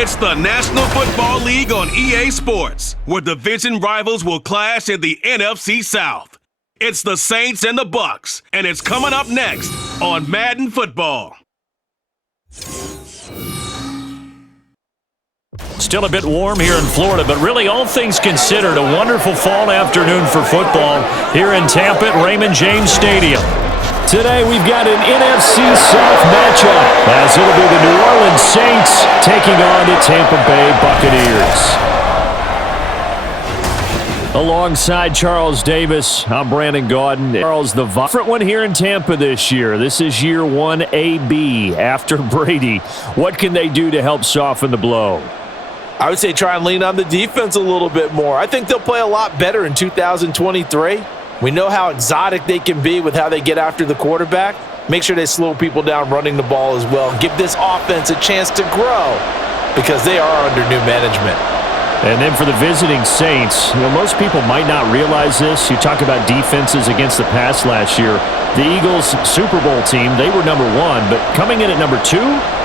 It's the National Football League on EA Sports, where division rivals will clash in the NFC South. It's the Saints and the Bucks, and it's coming up next on Madden Football. Still a bit warm here in Florida, but really all things considered, a wonderful fall afternoon for football here in Tampa at Raymond James Stadium. Today we've got an NFC South matchup, as it'll be the New Orleans Saints taking on the Tampa Bay Buccaneers. Alongside Charles Davis, I'm Brandon Gaudin. Charles, the different one here in Tampa this year. This is year 1 AB after Brady. What can they do to help soften the blow? I would say try and lean on the defense a little bit more. I think they'll play a lot better in 2023. We know how exotic they can be with how they get after the quarterback. Make sure they slow people down running the ball as well. Give this offense a chance to grow because they are under new management. And then for the visiting Saints, most people might not realize this. You talk about defenses against the pass last year. The Eagles Super Bowl team, they were number 1, but coming in at number 2,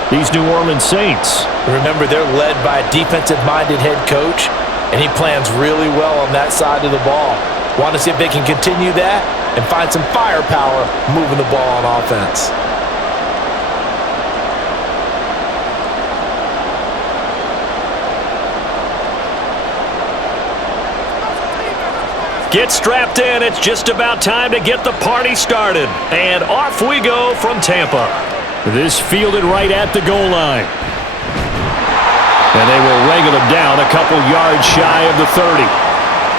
these New Orleans Saints. Remember, they're led by a defensive-minded head coach, and he plans really well on that side of the ball. Want to see if they can continue that and find some firepower moving the ball on offense. Get strapped in. It's just about time to get the party started. And off we go from Tampa. This fielded right at the goal line. And they will wrangle him down a couple yards shy of the 30.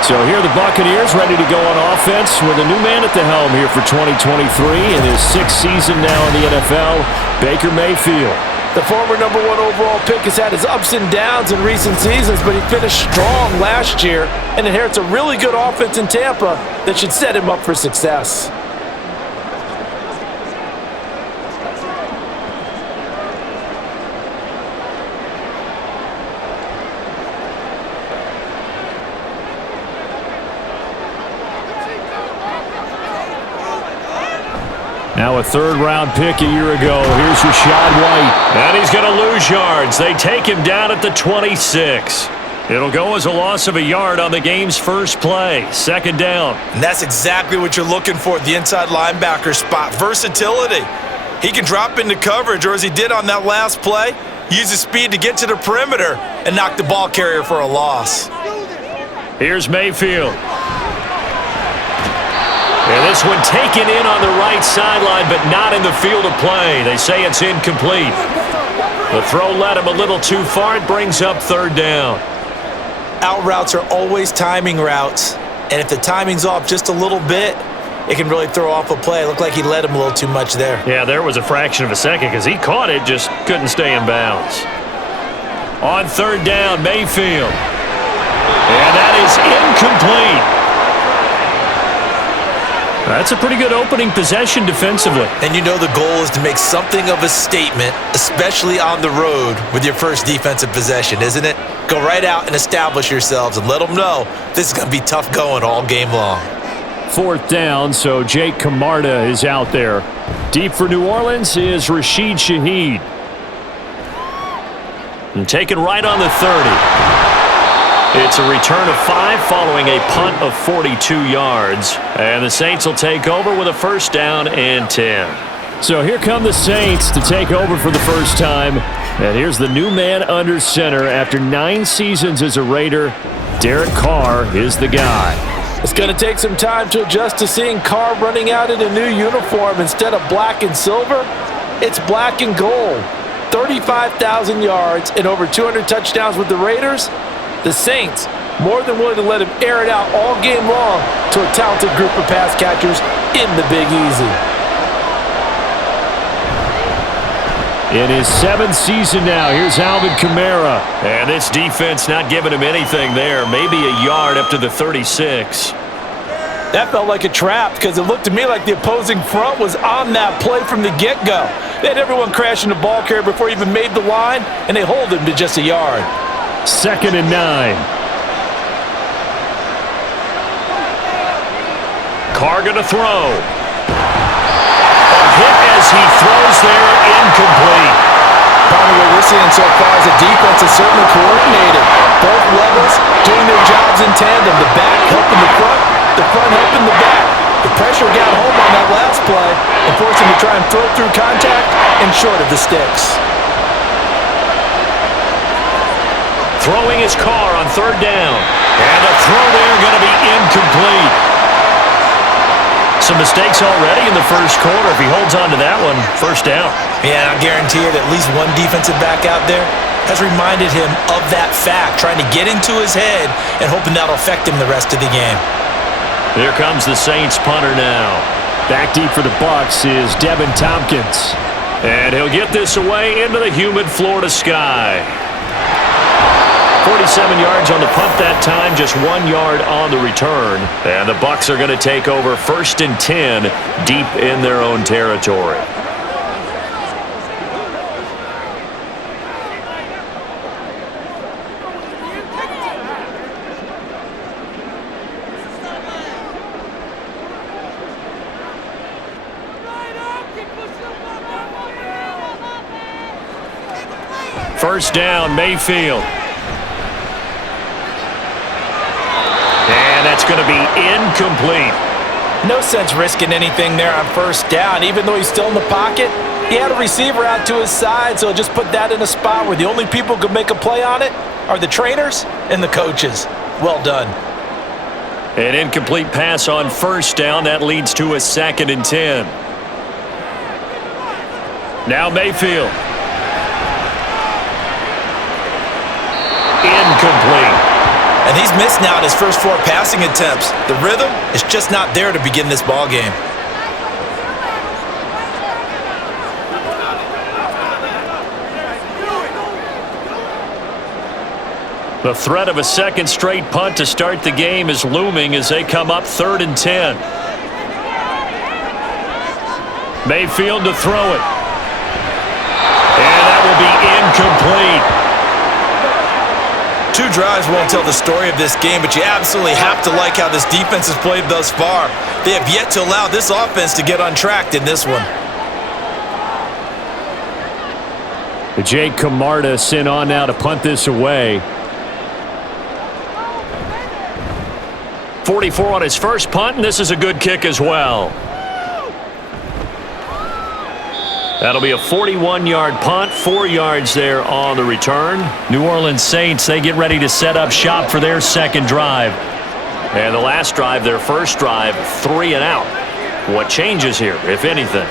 So here are the Buccaneers ready to go on offense with a new man at the helm here for 2023 in his 6th season now in the NFL, Baker Mayfield. The former number 1 overall pick has had his ups and downs in recent seasons, but he finished strong last year and inherits a really good offense in Tampa that should set him up for success. Now a 3rd-round pick a year ago. Here's Rashad White. And he's going to lose yards. They take him down at the 26. It'll go as a loss of a yard on the game's first play. 2nd down. And that's exactly what you're looking for at the inside linebacker spot. Versatility. He can drop into coverage, or as he did on that last play, use his speed to get to the perimeter and knock the ball carrier for a loss. Here's Mayfield. And this one taken in on the right sideline, but not in the field of play. They say it's incomplete. The throw led him a little too far. It brings up 3rd down. Out routes are always timing routes, and if the timing's off just a little bit, it can really throw off a play. It looked like he led him a little too much there. Yeah, there was a fraction of a second because he caught it, just couldn't stay in bounds. On 3rd down, Mayfield. And that is incomplete. That's a pretty good opening possession defensively. And you know the goal is to make something of a statement, especially on the road with your first defensive possession, isn't it? Go right out and establish yourselves and let them know this is going to be tough going all game long. 4th down, so Jake Camarda is out there. Deep for New Orleans is Rashid Shaheed. And taken right on the 30. It's a return of 5 following a punt of 42 yards. And the Saints will take over with a 1st down and 10. So here come the Saints to take over for the first time. And here's the new man under center after 9 seasons as a Raider. Derek Carr is the guy. It's going to take some time to adjust to seeing Carr running out in a new uniform instead of black and silver. It's black and gold. 35,000 yards and over 200 touchdowns with the Raiders. The Saints more than willing to let him air it out all game long to a talented group of pass catchers in the Big Easy. In his 7th season now, here's Alvin Kamara. And this defense not giving him anything there. Maybe a yard up to the 36. That felt like a trap because it looked to me like the opposing front was on that play from the get-go. They had everyone crashing the ball carrier before he even made the line, and they hold him to just a yard. 2nd and 9. Carr going to throw. A hit as he throws there, incomplete. Partner, what we're seeing so far is the defense is certainly coordinated. Both levels doing their jobs in tandem. The back helping the front helping the back. The pressure got home on that last play and forced him to try and throw through contact and short of the sticks. Throwing his car on third down. And a throw there going to be incomplete. Some mistakes already in the first quarter. If he holds on to that one, first down. Yeah, I guarantee you that at least one defensive back out there has reminded him of that fact, trying to get into his head and hoping that'll affect him the rest of the game. Here comes the Saints punter now. Back deep for the Bucs is Devin Tompkins. And he'll get this away into the humid Florida sky. 47 yards on the punt that time, just 1 yard on the return. And the Bucs are going to take over 1st and 10 deep in their own territory. First down, Mayfield. And that's going to be incomplete. No sense risking anything there on first down. Even though he's still in the pocket, he had a receiver out to his side, so just put that in a spot where the only people who can make a play on it are the trainers and the coaches. Well done. An incomplete pass on first down. That leads to a 2nd and 10. Now Mayfield. Incomplete. And he's missed now in his first 4 passing attempts. The rhythm is just not there to begin this ball game. The threat of a second straight punt to start the game is looming as they come up 3rd and 10. Mayfield to throw it. And that will be incomplete. 2 drives won't tell the story of this game, but you absolutely have to like how this defense has played thus far. They have yet to allow this offense to get untracked in this one. Jake Camarda sent on now to punt this away. 44 on his first punt, and this is a good kick as well. That'll be a 41-yard punt, 4 yards there on the return. New Orleans Saints, they get ready to set up shop for their second drive. And the last drive, their first drive, 3 and out. What changes here, if anything?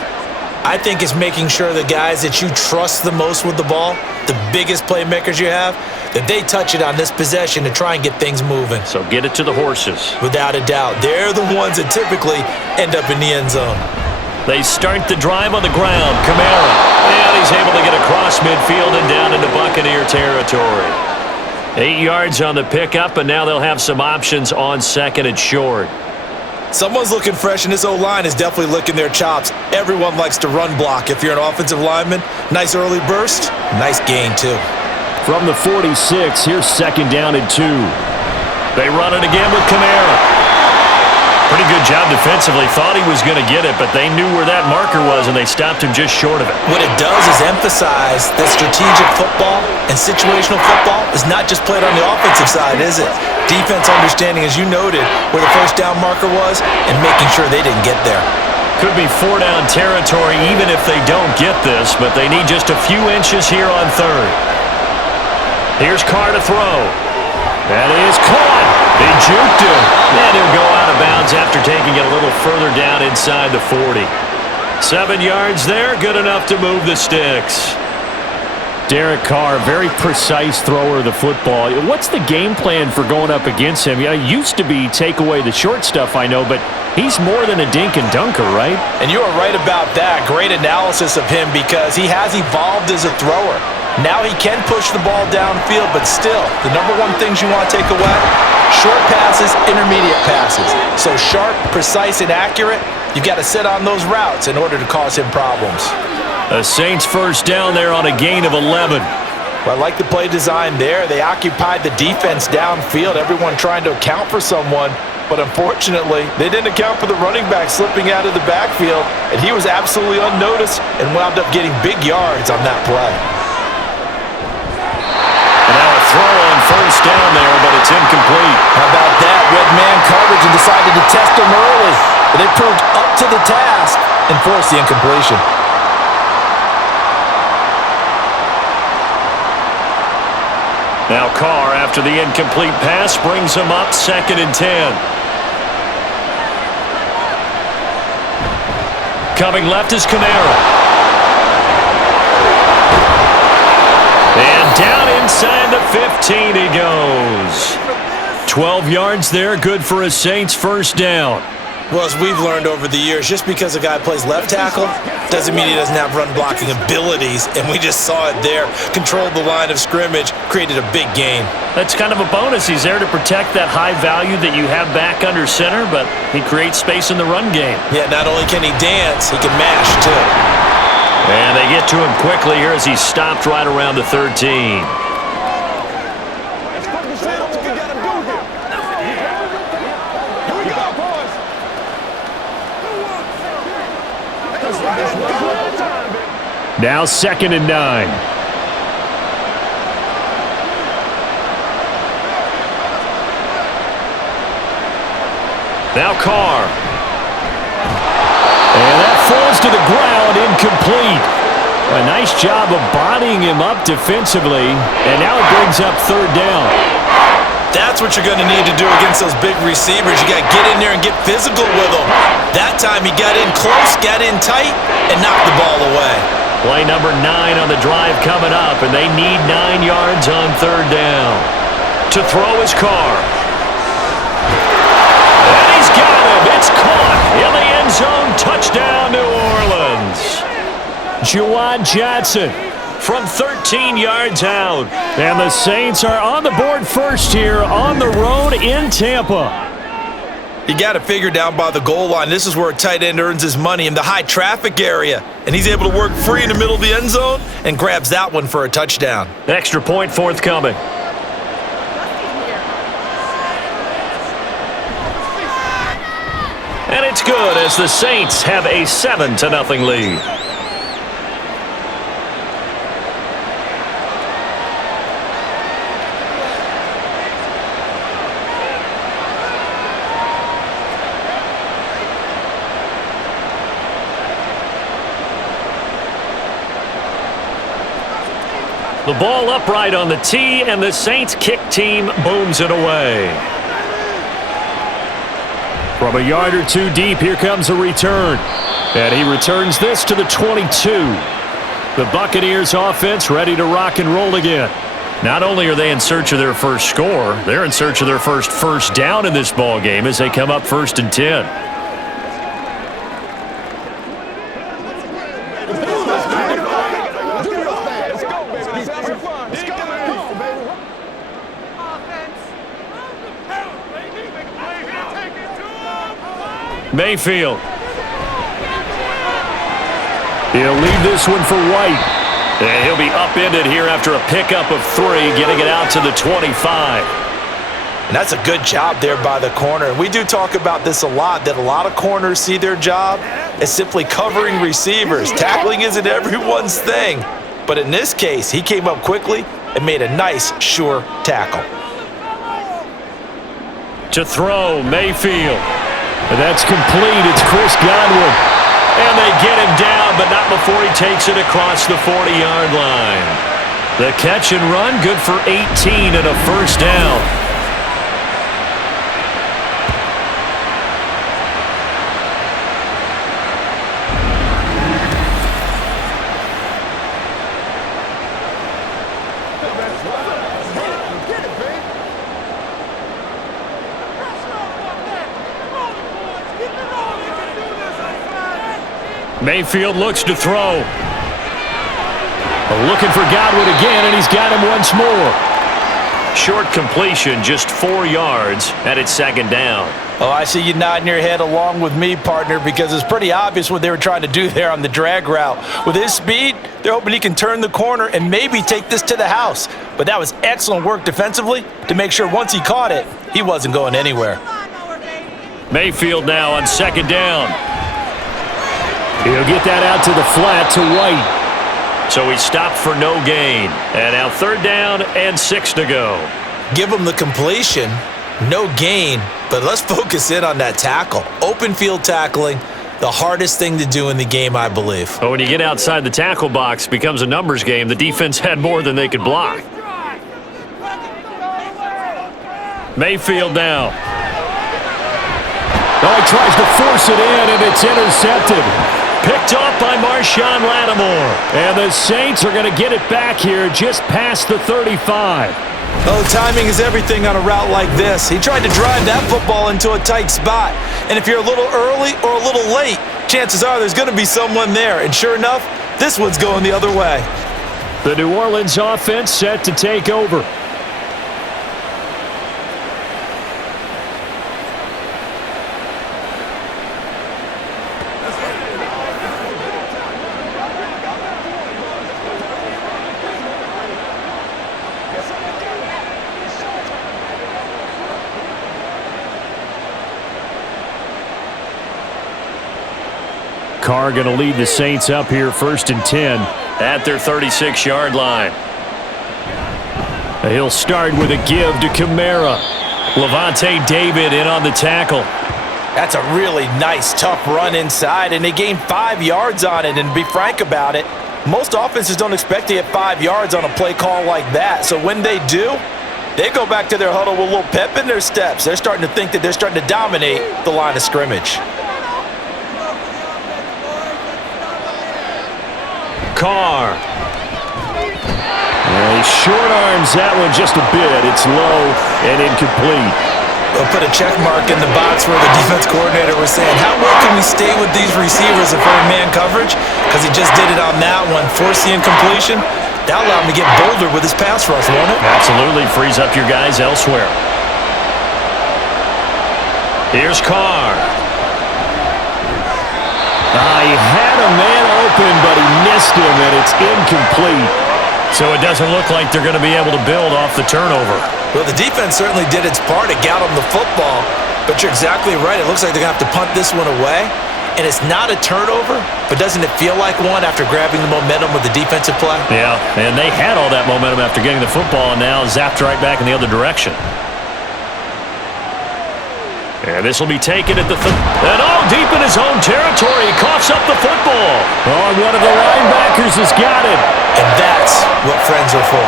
I think it's making sure the guys that you trust the most with the ball, the biggest playmakers you have, that they touch it on this possession to try and get things moving. So get it to the horses. Without a doubt. They're the ones that typically end up in the end zone. They start the drive on the ground. Kamara. And he's able to get across midfield and down into Buccaneer territory. 8 yards on the pickup, and now they'll have some options on 2nd and short. Someone's looking fresh, and this O-line is definitely licking their chops. Everyone likes to run block. If you're an offensive lineman, nice early burst, nice gain too. From the 46, here's 2nd down and 2. They run it again with Kamara. Pretty good job defensively. Thought he was going to get it, but they knew where that marker was, and they stopped him just short of it. What it does is emphasize that strategic football and situational football is not just played on the offensive side, is it? Defense understanding, as you noted, where the first down marker was and making sure they didn't get there. Could be 4-down territory even if they don't get this, but they need just a few inches here on 3rd. Here's Carr to throw. That is caught. They juked him. And he'll go out of bounds after taking it a little further down inside the 40. 7 yards there, good enough to move the sticks. Derek Carr, very precise thrower of the football. What's the game plan for going up against him? It used to be take away the short stuff, I know, but he's more than a dink and dunker, right? And you are right about that. Great analysis of him because he has evolved as a thrower. Now he can push the ball downfield, but still, the number one things you want to take away, short passes, intermediate passes. So sharp, precise, and accurate, you've got to sit on those routes in order to cause him problems. The Saints first down there on a gain of 11. Well, I like the play design there. They occupied the defense downfield, everyone trying to account for someone. But unfortunately, they didn't account for the running back slipping out of the backfield, and he was absolutely unnoticed and wound up getting big yards on that play. down there, but it's incomplete. How about that? Red man coverage and decided to test him early. But they proved up to the task and forced the incompletion. Now Carr, after the incomplete pass, brings him up 2nd and 10. Coming left is Camara. And down inside the 15 he goes. 12 yards there, good for a Saints first down. Well, as we've learned over the years, just because a guy plays left tackle doesn't mean he doesn't have run-blocking abilities, and we just saw it there. Controlled the line of scrimmage, created a big gain. That's kind of a bonus. He's there to protect that high value that you have back under center, but he creates space in the run game. Yeah, not only can he dance, he can mash, too. And they get to him quickly here as he's stopped right around the 13. Now 2nd and 9. Now Carr. And that falls to the ground, incomplete. A nice job of bodying him up defensively, and now it brings up 3rd down. That's what you're going to need to do against those big receivers. You got to get in there and get physical with them. That time he got in close, got in tight, and knocked the ball away. Play number 9 on the drive coming up, and they need 9 yards on 3rd down. To throw is Carr. And he's got him. It's caught in the end zone. Touchdown, New Orleans. Juwan Johnson from 13 yards out. And the Saints are on the board first here on the road in Tampa. You got to figure down by the goal line. This is where a tight end earns his money, in the high traffic area. And he's able to work free in the middle of the end zone and grabs that one for a touchdown. Extra point forthcoming. And it's good as the Saints have a 7-0 lead. The ball upright on the tee, and the Saints kick team booms it away. From a yard or two deep, here comes a return. And he returns this to the 22. The Buccaneers offense ready to rock and roll again. Not only are they in search of their first score, they're in search of their first down in this ball game as they come up 1st and 10. Mayfield. He'll leave this one for White. And he'll be upended here after a pickup of 3, getting it out to the 25. And that's a good job there by the corner. And we do talk about this a lot, that a lot of corners see their job as simply covering receivers. Tackling isn't everyone's thing. But in this case, he came up quickly and made a nice, sure tackle. To throw, Mayfield. And that's complete. It's Chris Godwin. And they get him down, but not before he takes it across the 40-yard line. The catch and run, good for 18 and a first down. Mayfield looks to throw. Looking for Godwin again, and he's got him once more. Short completion, just 4 yards, and it's 2nd down. Oh, I see you nodding your head along with me, partner, because it's pretty obvious what they were trying to do there on the drag route. With his speed, they're hoping he can turn the corner and maybe take this to the house. But that was excellent work defensively to make sure once he caught it, he wasn't going anywhere. Mayfield now on 2nd down. He'll get that out to the flat to White. So he stopped for no gain. And now 3rd down and 6 to go. Give him the completion. No gain, but let's focus in on that tackle. Open field tackling, the hardest thing to do in the game, I believe. But when you get outside the tackle box, it becomes a numbers game. The defense had more than they could block. Mayfield now. Oh, he tries to force it in, and it's intercepted. Picked off by Marshawn Lattimore. And the Saints are going to get it back here just past the 35. Oh, timing is everything on a route like this. He tried to drive that football into a tight spot. And if you're a little early or a little late, chances are there's going to be someone there. And sure enough, this one's going the other way. The New Orleans offense set to take over. Carr going to lead the Saints up here 1st and 10 at their 36-yard line. He'll start with a give to Kamara. Levante David in on the tackle. That's a really nice, tough run inside, and they gained 5 yards on it. And to be frank about it, most offenses don't expect to get 5 yards on a play call like that. So when they do, they go back to their huddle with a little pep in their steps. They're starting to think that they're starting to dominate the line of scrimmage. Carr. Well, he short arms that one just a bit. It's low and incomplete. They'll put a check mark in the box where the defense coordinator was saying, how well can we stay with these receivers if we're in man coverage? Because he just did it on that one. Force the incompletion. That allowed him to get bolder with his pass rush, won't it? Absolutely. Frees up your guys elsewhere. Here's Carr. He had a man open, but he missed him, and it's incomplete. So it doesn't look like they're going to be able to build off the turnover. Well, the defense certainly did its part. It got them the football, but you're exactly right. It looks like they're going to have to punt this one away, and it's not a turnover, but doesn't it feel like one after grabbing the momentum with the defensive play? Yeah, and they had all that momentum after getting the football, and now zapped right back in the other direction. And this will be taken at the and deep in his own territory. He coughs up the football. Oh, and one of the linebackers has got it. And that's what friends are for.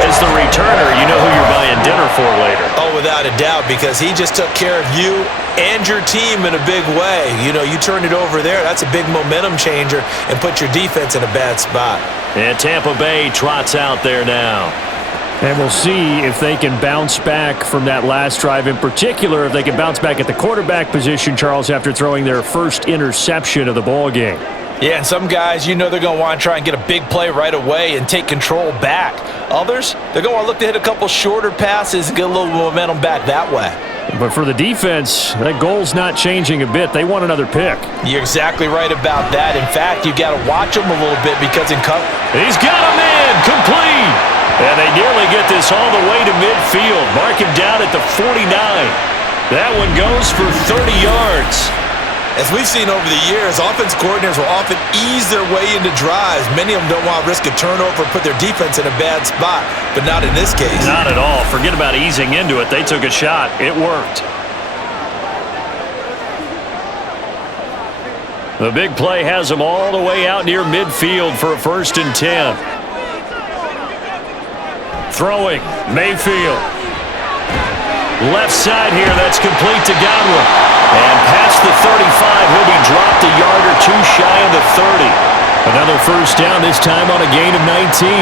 As the returner, you know who you're buying dinner for later. Oh, without a doubt, because he just took care of you and your team in a big way. You know, you turn it over there, that's a big momentum changer and put your defense in a bad spot. And Tampa Bay trots out there now. And we'll see if they can bounce back from that last drive. In particular, if they can bounce back at the quarterback position, Charles, after throwing their first interception of the ball game. Yeah, and some guys, you know they're going to want to try and get a big play right away and take control back. Others, they're going to want to look to hit a couple shorter passes and get a little momentum back that way. But for the defense, that goal's not changing a bit. They want another pick. You're exactly right about that. In fact, you got to watch them a little bit because in cover. He's got him in, complete. And they nearly get this all the way to midfield. Mark him down at the 49. That one goes for 30 yards. As we've seen over the years, offense coordinators will often ease their way into drives. Many of them don't want to risk a turnover or put their defense in a bad spot, but not in this case. Not at all. Forget about easing into it. They took a shot. It worked. The big play has them all the way out near midfield for a 1st and 10. Throwing, Mayfield. Left side here, that's complete to Godwin. And past the 35, he'll be dropped a yard or two shy of the 30. Another first down, this time on a gain of 19.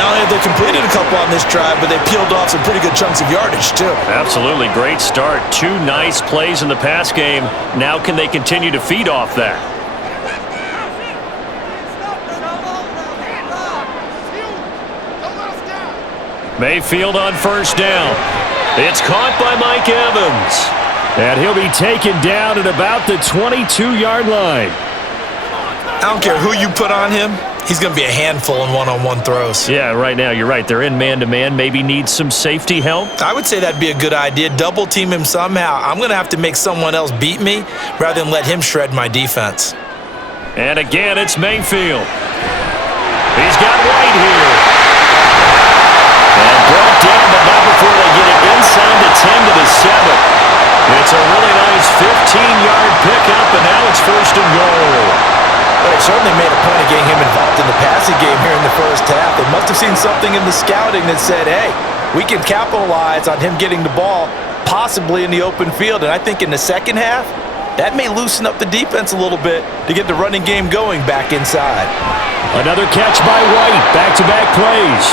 Not only have they completed a couple on this drive, but they peeled off some pretty good chunks of yardage, too. Absolutely, great start. 2 nice plays in the pass game. Now can they continue to feed off that? Mayfield on first down. It's caught by Mike Evans. And he'll be taken down at about the 22-yard line. I don't care who you put on him. He's going to be a handful in one-on-one throws. Yeah, right now, you're right. They're in man-to-man. Maybe need some safety help. I would say that'd be a good idea. Double team him somehow. I'm going to have to make someone else beat me rather than let him shred my defense. And again, it's Mayfield. He's got White here. And brought down by inside the 10 to the 7. It's a really nice 15-yard pickup, and now it's first and goal. Well, they certainly made a point of getting him involved in the passing game here in the first half. They must have seen something in the scouting that said, hey, we can capitalize on him getting the ball possibly in the open field. And I think in the second half, that may loosen up the defense a little bit to get the running game going back inside. Another catch by White. Back-to-back plays.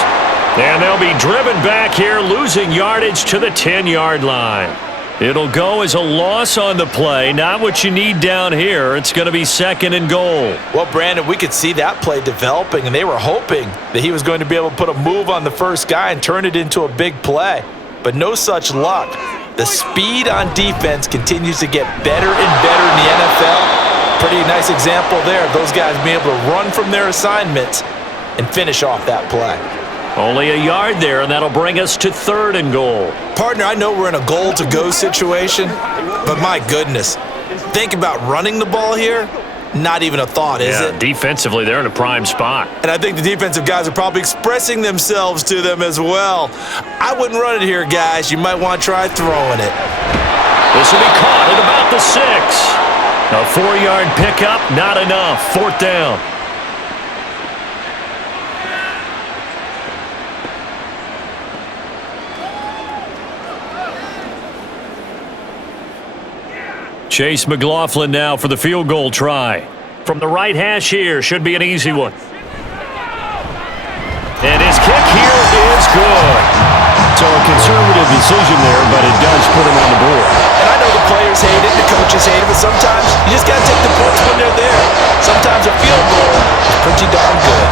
And they'll be driven back here, losing yardage to the 10-yard line. It'll go as a loss on the play. Not what you need down here. It's going to be second and goal. Well, Brandon, we could see that play developing, and they were hoping that he was going to be able to put a move on the first guy and turn it into a big play. But no such luck. The speed on defense continues to get better and better in the NFL. Pretty nice example there of those guys being able to run from their assignments and finish off that play. Only a yard there, and that'll bring us to third and goal. Partner, I know we're in a goal-to-go situation, but my goodness, think about running the ball here. Not even a thought, is it? Defensively, they're in a prime spot. And I think the defensive guys are probably expressing themselves to them as well. I wouldn't run it here, guys. You might want to try throwing it. This will be caught at about the 6. A 4-yard pickup, not enough. Fourth down. Chase McLaughlin now for the field goal try. From the right hash here, should be an easy one. And his kick here is good. So a conservative decision there, but it does put him on the board. And I know the players hate it, the coaches hate it, but sometimes you just got to take the points when they're there. Sometimes a field goal is pretty darn good.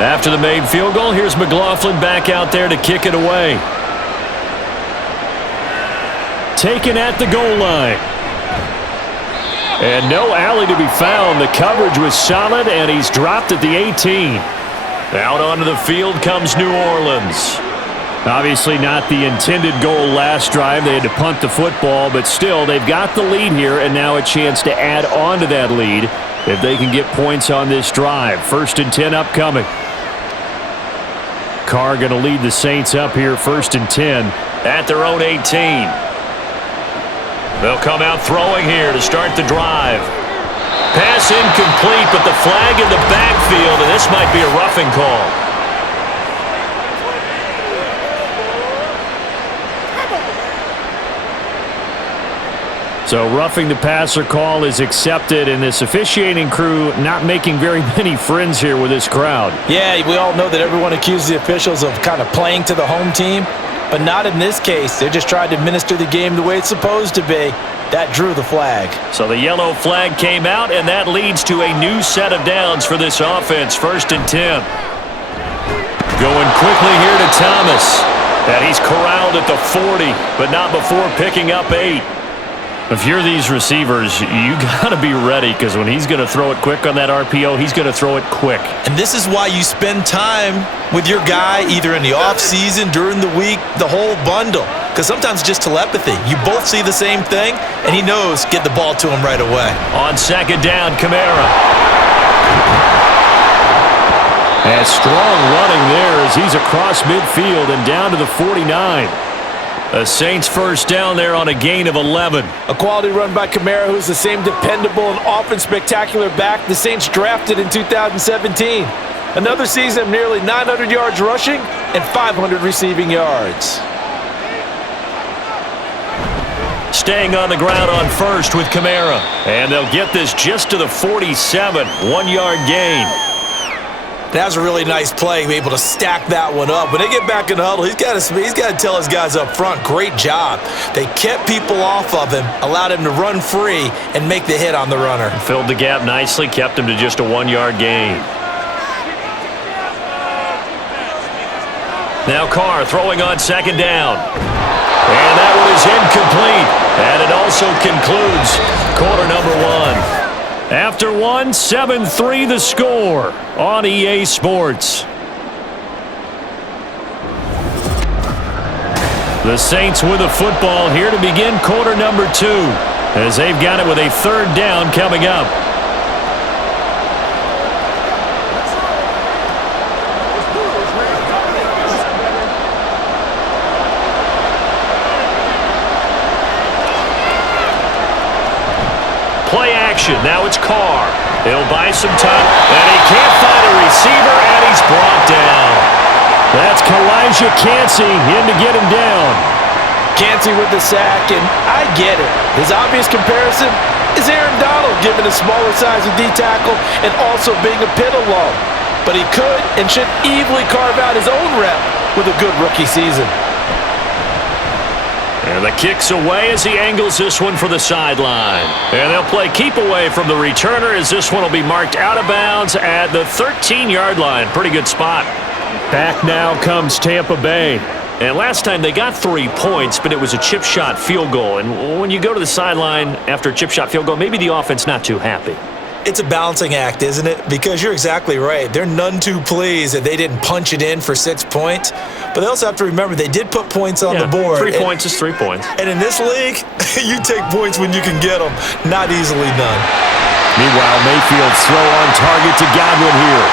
After the made field goal, here's McLaughlin back out there to kick it away. Taken at the goal line. And no alley to be found. The coverage was solid, and he's dropped at the 18. Out onto the field comes New Orleans. Obviously not the intended goal last drive. They had to punt the football, but still, they've got the lead here, and now a chance to add on to that lead if they can get points on this drive. First and 10 upcoming. Carr going to lead the Saints up here, first and 10 at their own 18. They'll come out throwing here to start the drive. Pass incomplete, but the flag in the backfield, and this might be a roughing call. So roughing the passer call is accepted, and this officiating crew not making very many friends here with this crowd. Yeah, we all know that everyone accuses the officials of kind of playing to the home team, but not in this case. They're just trying to administer the game the way it's supposed to be. That drew the flag. So the yellow flag came out, and that leads to a new set of downs for this offense. First and 10. Going quickly here to Thomas. And he's corralled at the 40, but not before picking up 8. If you're these receivers, you got to be ready, because when he's going to throw it quick on that RPO, he's going to throw it quick. And this is why you spend time with your guy either in the offseason, during the week, the whole bundle. Because sometimes just telepathy. You both see the same thing, and he knows get the ball to him right away. On second down, Kamara. And strong running there as he's across midfield and down to the 49. The Saints first down there on a gain of 11. A quality run by Kamara, who's the same dependable and often spectacular back the Saints drafted in 2017. Another season of nearly 900 yards rushing and 500 receiving yards. Staying on the ground on first with Kamara. And they'll get this just to the 47. 1-yard gain. That was a really nice play, be able to stack that one up. When they get back in the huddle, he's got to tell his guys up front, great job. They kept people off of him, allowed him to run free, and make the hit on the runner. Filled the gap nicely, kept him to just a 1-yard gain. Now Carr throwing on second down. And that one is incomplete. And it also concludes quarter number 1. After one, 7-3 the score on EA Sports. The Saints with the football here to begin quarter number 2, as they've got it with a third down coming up. Play action. Now it's Carr. He'll buy some time, and he can't find a receiver, and he's brought down. That's Kalijah Cansey in to get him down. Cansey with the sack, and I get it. His obvious comparison is Aaron Donald, given a smaller size of D-tackle and also being a pit alum. But he could and should easily carve out his own rep with a good rookie season. And the kick's away as he angles this one for the sideline. And they'll play keep away from the returner as this one will be marked out of bounds at the 13-yard line. Pretty good spot. Back now comes Tampa Bay. And last time they got 3 points, but it was a chip shot field goal. And when you go to the sideline after a chip shot field goal, maybe the offense not too happy. It's a balancing act, isn't it? Because you're exactly right. They're none too pleased that they didn't punch it in for 6 points. But they also have to remember they did put points on the board. 3 points is 3 points. And in this league, you take points when you can get them. Not easily done. Meanwhile, Mayfield's throw on target to Godwin here.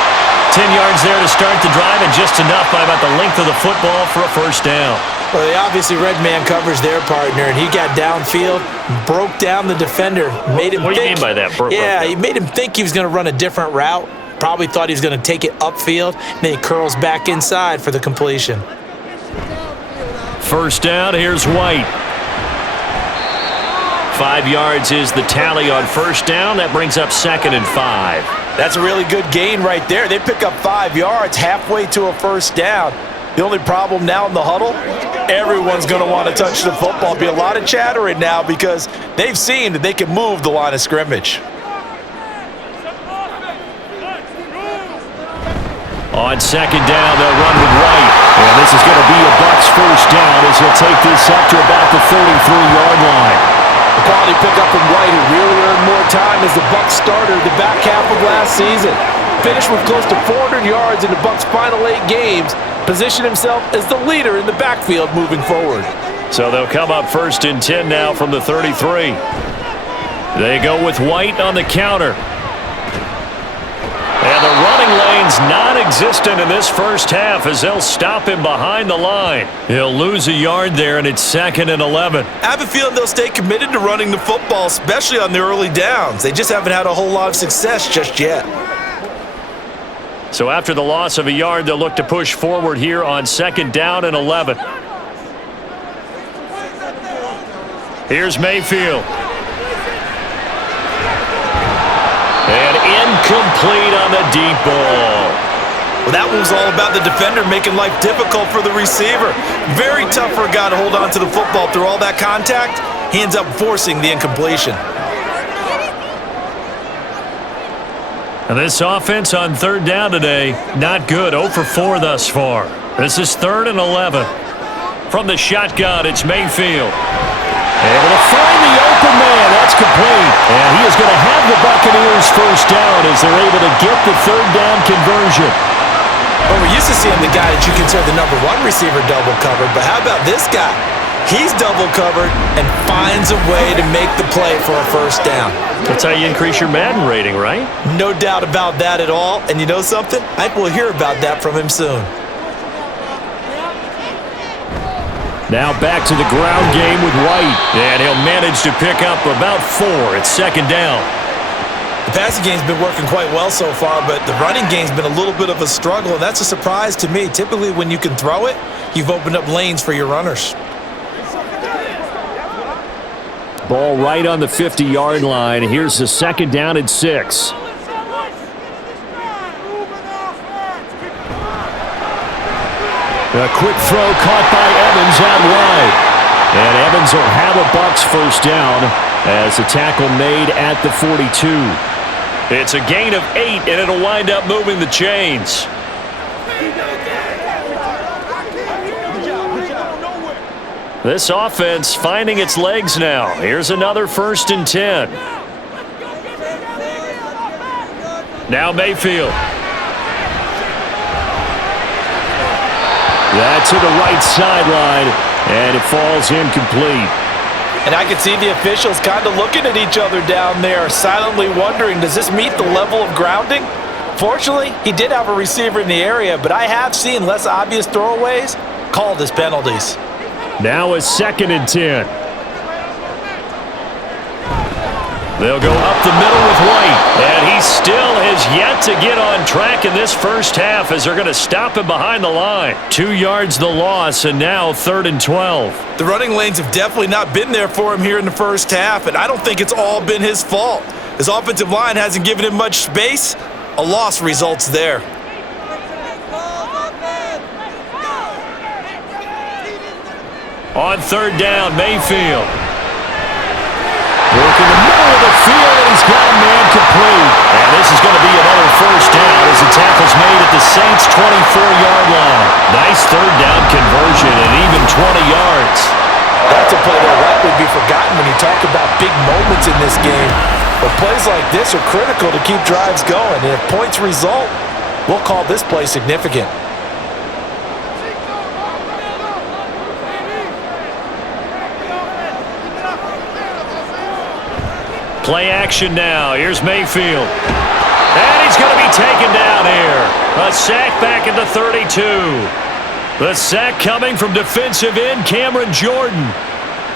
10 yards there to start the drive, and just enough by about the length of the football for a first down. Well, they obviously red man covers their partner, and he got downfield, broke down the defender, made him What do you mean by that? He made him think he was going to run a different route. Probably thought he was going to take it upfield, and then he curls back inside for the completion. First down, here's White. 5 yards is the tally on first down. That brings up 2nd and 5. That's a really good gain right there. They pick up 5 yards halfway to a first down. The only problem now in the huddle, everyone's going to want to touch the football. Be a lot of chattering now because they've seen that they can move the line of scrimmage. On second down, they'll run with White. And this is going to be a Bucs first down as he'll take this up to about the 33-yard line. A quality pickup from White, who really earned more time as the Bucs starter the back half of last season. Finished with close to 400 yards in the Bucs' final 8 games. Positioned himself as the leader in the backfield moving forward. So they'll come up 1st and 10 now from the 33. They go with White on the counter. And the running lane's non-existent in this first half as they'll stop him behind the line. He'll lose a yard there, and it's 2nd and 11. I have a feeling they'll stay committed to running the football, especially on the early downs. They just haven't had a whole lot of success just yet. So after the loss of a yard, they'll look to push forward here on 2nd down and 11. Here's Mayfield. And incomplete on the deep ball. Well, that one was all about the defender making life difficult for the receiver. Very tough for a guy to hold on to the football through all that contact. He ends up forcing the incompletion. And this offense on 3rd down today, not good. 0 for 4 thus far. This is 3rd and 11. From the shotgun, it's Mayfield. Able to find the open man. That's complete. And he is going to have the Buccaneers first down as they're able to get the 3rd down conversion. Well, we're used to seeing the guy that you consider the number 1 receiver double covered, but how about this guy? He's double covered and finds a way to make the play for a first down. That's how you increase your Madden rating, right? No doubt about that at all. And you know something? I think we'll hear about that from him soon. Now back to the ground game with White. And he'll manage to pick up about 4. It's 2nd down. The passing game's been working quite well so far, but the running game's been a little bit of a struggle, and that's a surprise to me. Typically, when you can throw it, you've opened up lanes for your runners. Ball right on the 50-yard line. Here's the 2nd down and 6. A quick throw caught by Evans out wide. And Evans will have a Bucs first down as the tackle made at the 42. It's a gain of 8, and it'll wind up moving the chains. This offense finding its legs now. Here's another 1st and 10. Now Mayfield. That's to the right sideline, and it falls incomplete. And I can see the officials kind of looking at each other down there, silently wondering, does this meet the level of grounding? Fortunately, he did have a receiver in the area, but I have seen less obvious throwaways called as penalties. Now a 2nd and 10. They'll go up the middle with White, and he still has yet to get on track in this first half as they're going to stop him behind the line. 2 yards the loss, and now 3rd and 12. The running lanes have definitely not been there for him here in the first half, and I don't think it's all been his fault. His offensive line hasn't given him much space. A loss results there. On 3rd down, Mayfield. Working the middle of the field, and he's got a man complete. And this is going to be another first down as the tackle's made at the Saints' 24-yard line. Nice 3rd down conversion and even 20 yards. That's a play that likely be forgotten when you talk about big moments in this game. But plays like this are critical to keep drives going. And if points result, we'll call this play significant. Play action now. Here's Mayfield. And he's going to be taken down here. A sack back at the 32. The sack coming from defensive end Cameron Jordan.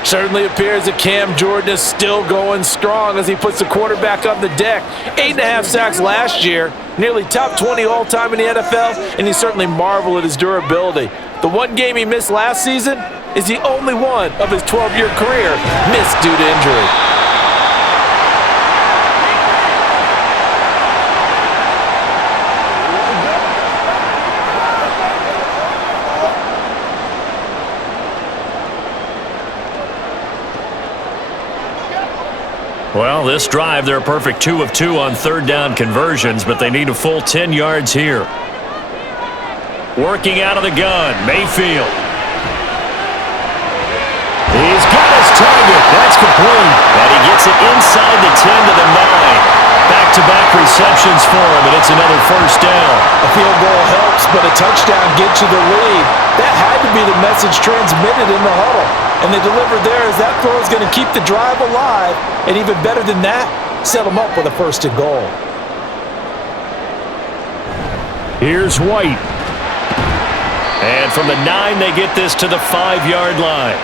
Certainly appears that Cam Jordan is still going strong as he puts the quarterback on the deck. 8.5 sacks last year, nearly top 20 all-time in the NFL, and you certainly marvel at his durability. The one game he missed last season is the only one of his 12-year career missed due to injury. Well, this drive, they're a perfect 2 of 2 on 3rd down conversions, but they need a full 10 yards here. Working out of the gun, Mayfield. He's got his target. That's complete. And he gets it inside the 10 to the 9. Back-to-back receptions for him, and it's another first down. A field goal helps, but a touchdown gets you the lead. That had to be the message transmitted in the huddle. And they delivered there as that throw is going to keep the drive alive. And even better than that, set them up with a 1st and goal. Here's White. And from the 9, they get this to the 5-yard line.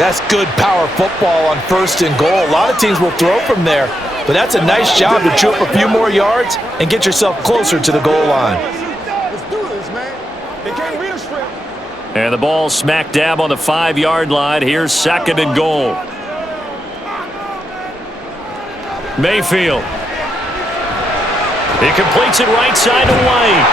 That's good power football on 1st and goal. A lot of teams will throw from there. But that's a nice job to chew up a few more yards and get yourself closer to the goal line. Let's do this, man. They can't beat us straight. And the ball smack dab on the 5-yard line. Here's 2nd and goal. Mayfield. He completes it right side to White.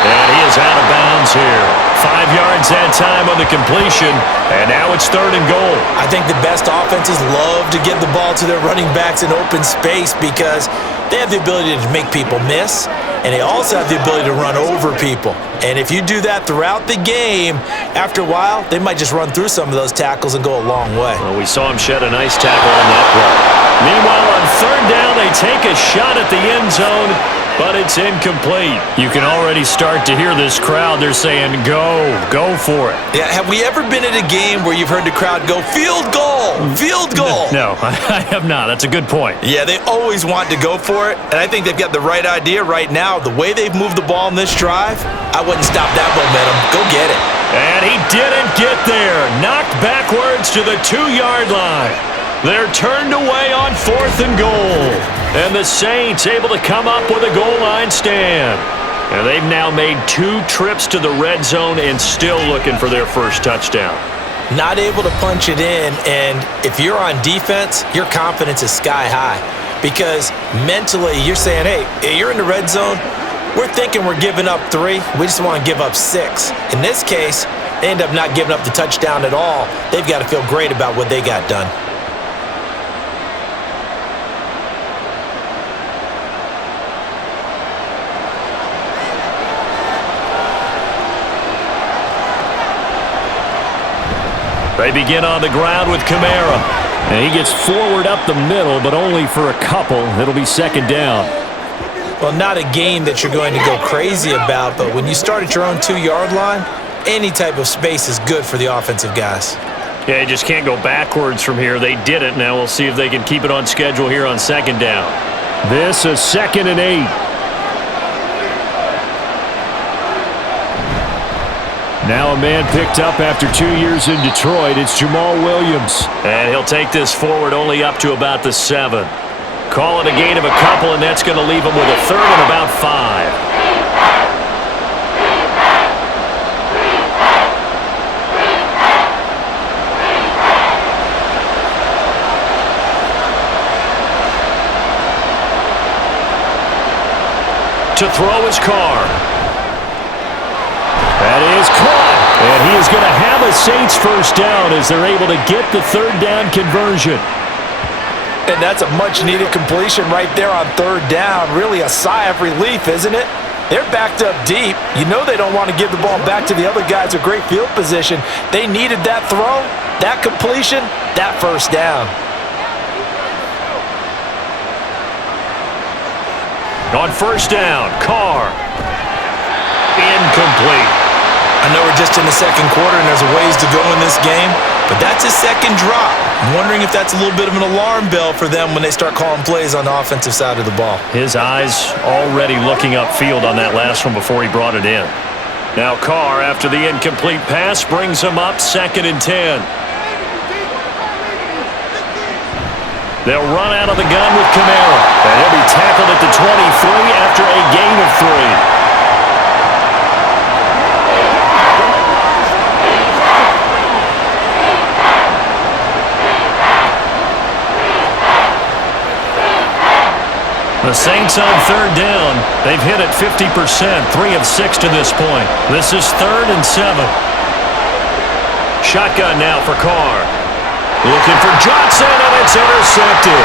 And he is out of bounds here. 5 yards that time on the completion, and now it's 3rd and goal. I think the best offenses love to get the ball to their running backs in open space because they have the ability to make people miss, and they also have the ability to run over people. And if you do that throughout the game, after a while, they might just run through some of those tackles and go a long way. Well, we saw him shed a nice tackle on that play. Meanwhile, on 3rd down, they take a shot at the end zone, but it's incomplete. You can already start to hear this crowd. They're saying, go for it. Yeah, have we ever been at a game where you've heard the crowd go, field goal, field goal? No, I have not. That's a good point. Yeah, they always want to go for it, and I think they've got the right idea right now. The way they've moved the ball in this drive, I wouldn't stop that momentum. Go get it. And he didn't get there. Knocked backwards to the 2-yard line. They're turned away on 4th and goal. And the Saints able to come up with a goal line stand. And they've now made 2 trips to the red zone and still looking for their first touchdown. Not able to punch it in, and if you're on defense, your confidence is sky high. Because mentally, you're saying, hey, you're in the red zone. We're thinking we're giving up 3. We just want to give up 6. In this case, they end up not giving up the touchdown at all. They've got to feel great about what they got done. They begin on the ground with Kamara. And he gets forward up the middle, but only for a couple. It'll be 2nd down. Well, not a game that you're going to go crazy about, but when you start at your own 2-yard line, any type of space is good for the offensive guys. Yeah, you just can't go backwards from here. They did it. Now we'll see if they can keep it on schedule here on second down. This is 2nd and 8. Now a man picked up after 2 years in Detroit. It's Jamal Williams. And he'll take this forward only up to about the 7. Call it a gain of a couple, and that's going to leave him with a 3rd and about 5. To throw his car. That is caught. And he is going to have a Saints first down as they're able to get the 3rd down conversion. And that's a much-needed completion right there on 3rd down. Really a sigh of relief, isn't it? They're backed up deep. You know they don't want to give the ball back to the other guys. A great field position. They needed that throw, that completion, that first down. On 1st down, Carr. Incomplete. I know we're just in the 2nd quarter and there's a ways to go in this game, but that's his 2nd drop. I'm wondering if that's a little bit of an alarm bell for them when they start calling plays on the offensive side of the ball. His eyes already looking upfield on that last one before he brought it in. Now Carr, after the incomplete pass, brings him up 2nd and 10. They'll run out of the gun with Kamara. And he'll be tackled at the 23 after a gain of 3. The Saints on 3rd down. They've hit it 50%, 3 of 6 to this point. This is 3rd and 7. Shotgun now for Carr. Looking for Johnson, and it's intercepted.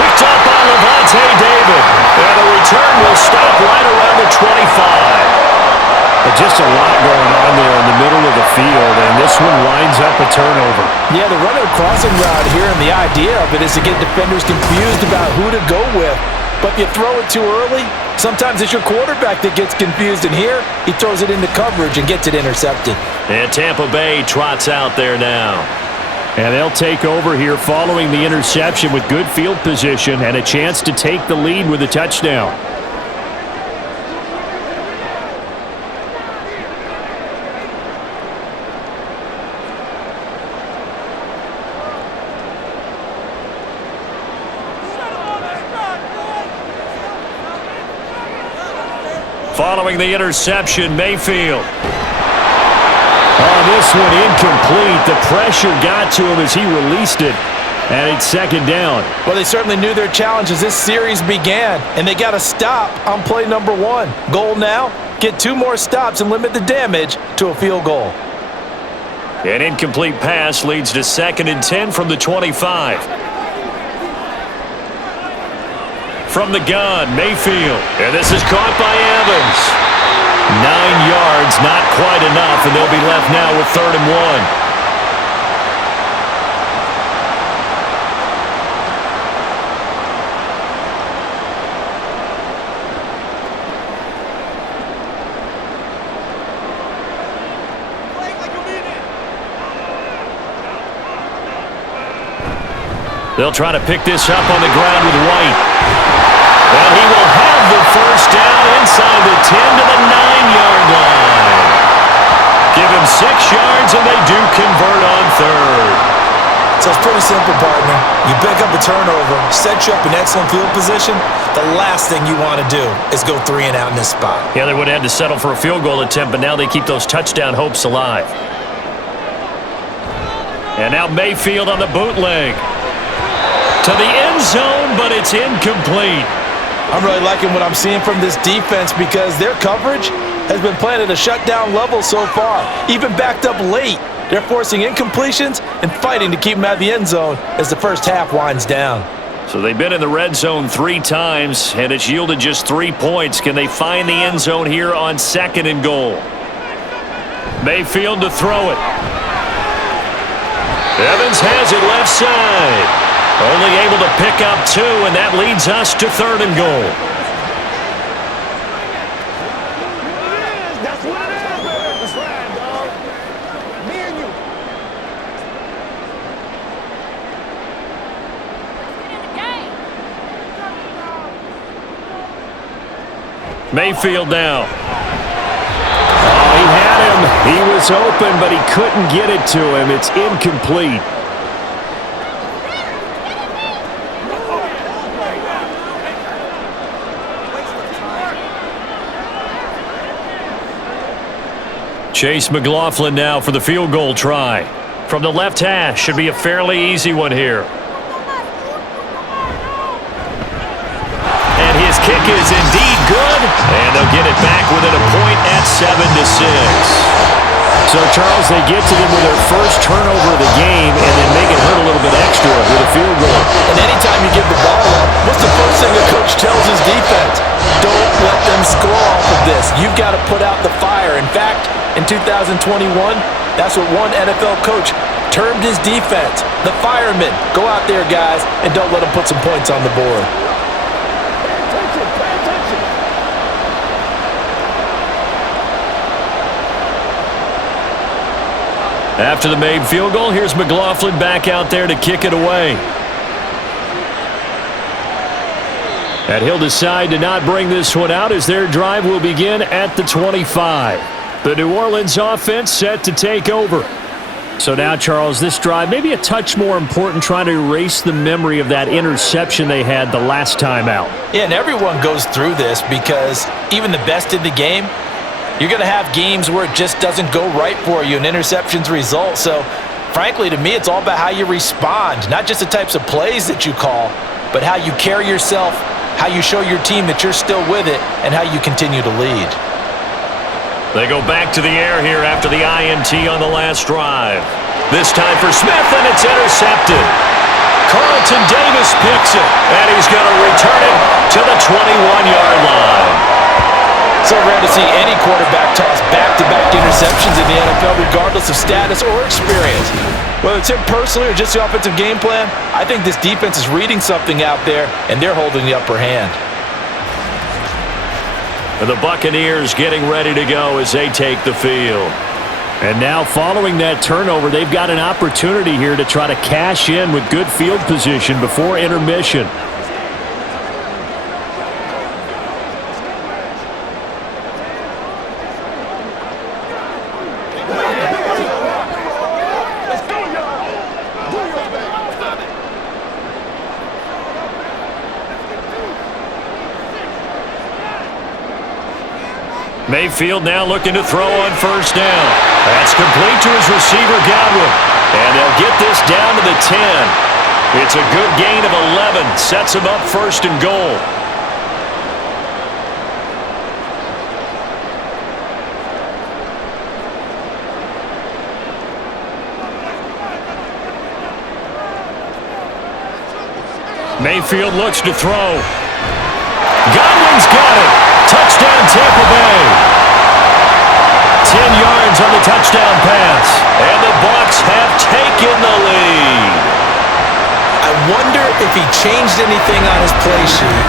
Picked up by Levante David. And the return will stop right around the 25. But just a lot going on there in the middle of the field, and this one winds up a turnover. Yeah, they're running a crossing route here, and the idea of it is to get defenders confused about who to go with. But if you throw it too early, sometimes it's your quarterback that gets confused, and here he throws it into coverage and gets it intercepted. And Tampa Bay trots out there now. And they'll take over here following the interception with good field position and a chance to take the lead with a touchdown. Following the interception, Mayfield. Oh, this one incomplete. The pressure got to him as he released it, and it's 2nd down. Well, they certainly knew their challenge as this series began, and they got to stop on play number 1. Goal now, get 2 more stops and limit the damage to a field goal. An incomplete pass leads to 2nd and 10 from the 25. From the gun, Mayfield. And this is caught by Evans. 9 yards, not quite enough, and they'll be left now with 3rd and 1. They'll try to pick this up on the ground with White. And he will have the first down inside the 10 to the 9-yard line. Give him 6 yards, and they do convert on 3rd. So it's pretty simple, partner. You pick up a turnover, set you up in excellent field position. The last thing you want to do is go 3 and out in this spot. Yeah, they would have had to settle for a field goal attempt, but now they keep those touchdown hopes alive. And now Mayfield on the bootleg. To the end zone, but it's incomplete. I'm really liking what I'm seeing from this defense because their coverage has been playing at a shutdown level so far. Even backed up late, they're forcing incompletions and fighting to keep them out of the end zone as the first half winds down. So they've been in the red zone 3 times, and it's yielded just 3 points. Can they find the end zone here on 2nd and goal? Mayfield to throw it. Evans has it left side. Only able to pick up 2, and that leads us to 3rd and goal. Mayfield now. Oh, he had him. He was open, but he couldn't get it to him. It's incomplete. Chase McLaughlin now for the field goal try. From the left hash, should be a fairly easy one here. And his kick is indeed good. And they'll get it back within a point at 7-6. So, Charles, they get to them with their first turnover of the game and then make it hurt a little bit extra with a field goal. And anytime you give the ball up, what's the first thing a coach tells his defense? Don't let them score off of this. You've got to put out the fire. In fact, in 2021, that's what one NFL coach termed his defense. The firemen. Go out there, guys, and don't let them put some points on the board. After the made field goal, here's McLaughlin back out there to kick it away. And he'll decide to not bring this one out as their drive will begin at the 25. The New Orleans offense set to take over. So now, Charles, this drive maybe a touch more important, trying to erase the memory of that interception they had the last time out. Yeah, and everyone goes through this because even the best in the game, you're going to have games where it just doesn't go right for you and interceptions result. So, frankly, to me, it's all about how you respond, not just the types of plays that you call, but how you carry yourself, how you show your team that you're still with it, and how you continue to lead. They go back to the air here after the INT on the last drive. This time for Smith, and it's intercepted. Carlton Davis picks it, and he's going to return it to the 21-yard line. So rare to see any quarterback toss back-to-back interceptions in the NFL, regardless of status or experience. Whether it's him personally or just the offensive game plan, I think this defense is reading something out there, and they're holding the upper hand. And the Buccaneers getting ready to go as they take the field. And now following that turnover, they've got an opportunity here to try to cash in with good field position before intermission. Mayfield now looking to throw on first down. That's complete to his receiver, Godwin. And they'll get this down to the 10. It's a good gain of 11. Sets him up first and goal. Mayfield looks to throw. Godwin's got it. Touchdown, Tampa Bay. 10 yards on the touchdown pass. And the Bucs have taken the lead. I wonder if he changed anything on his play sheet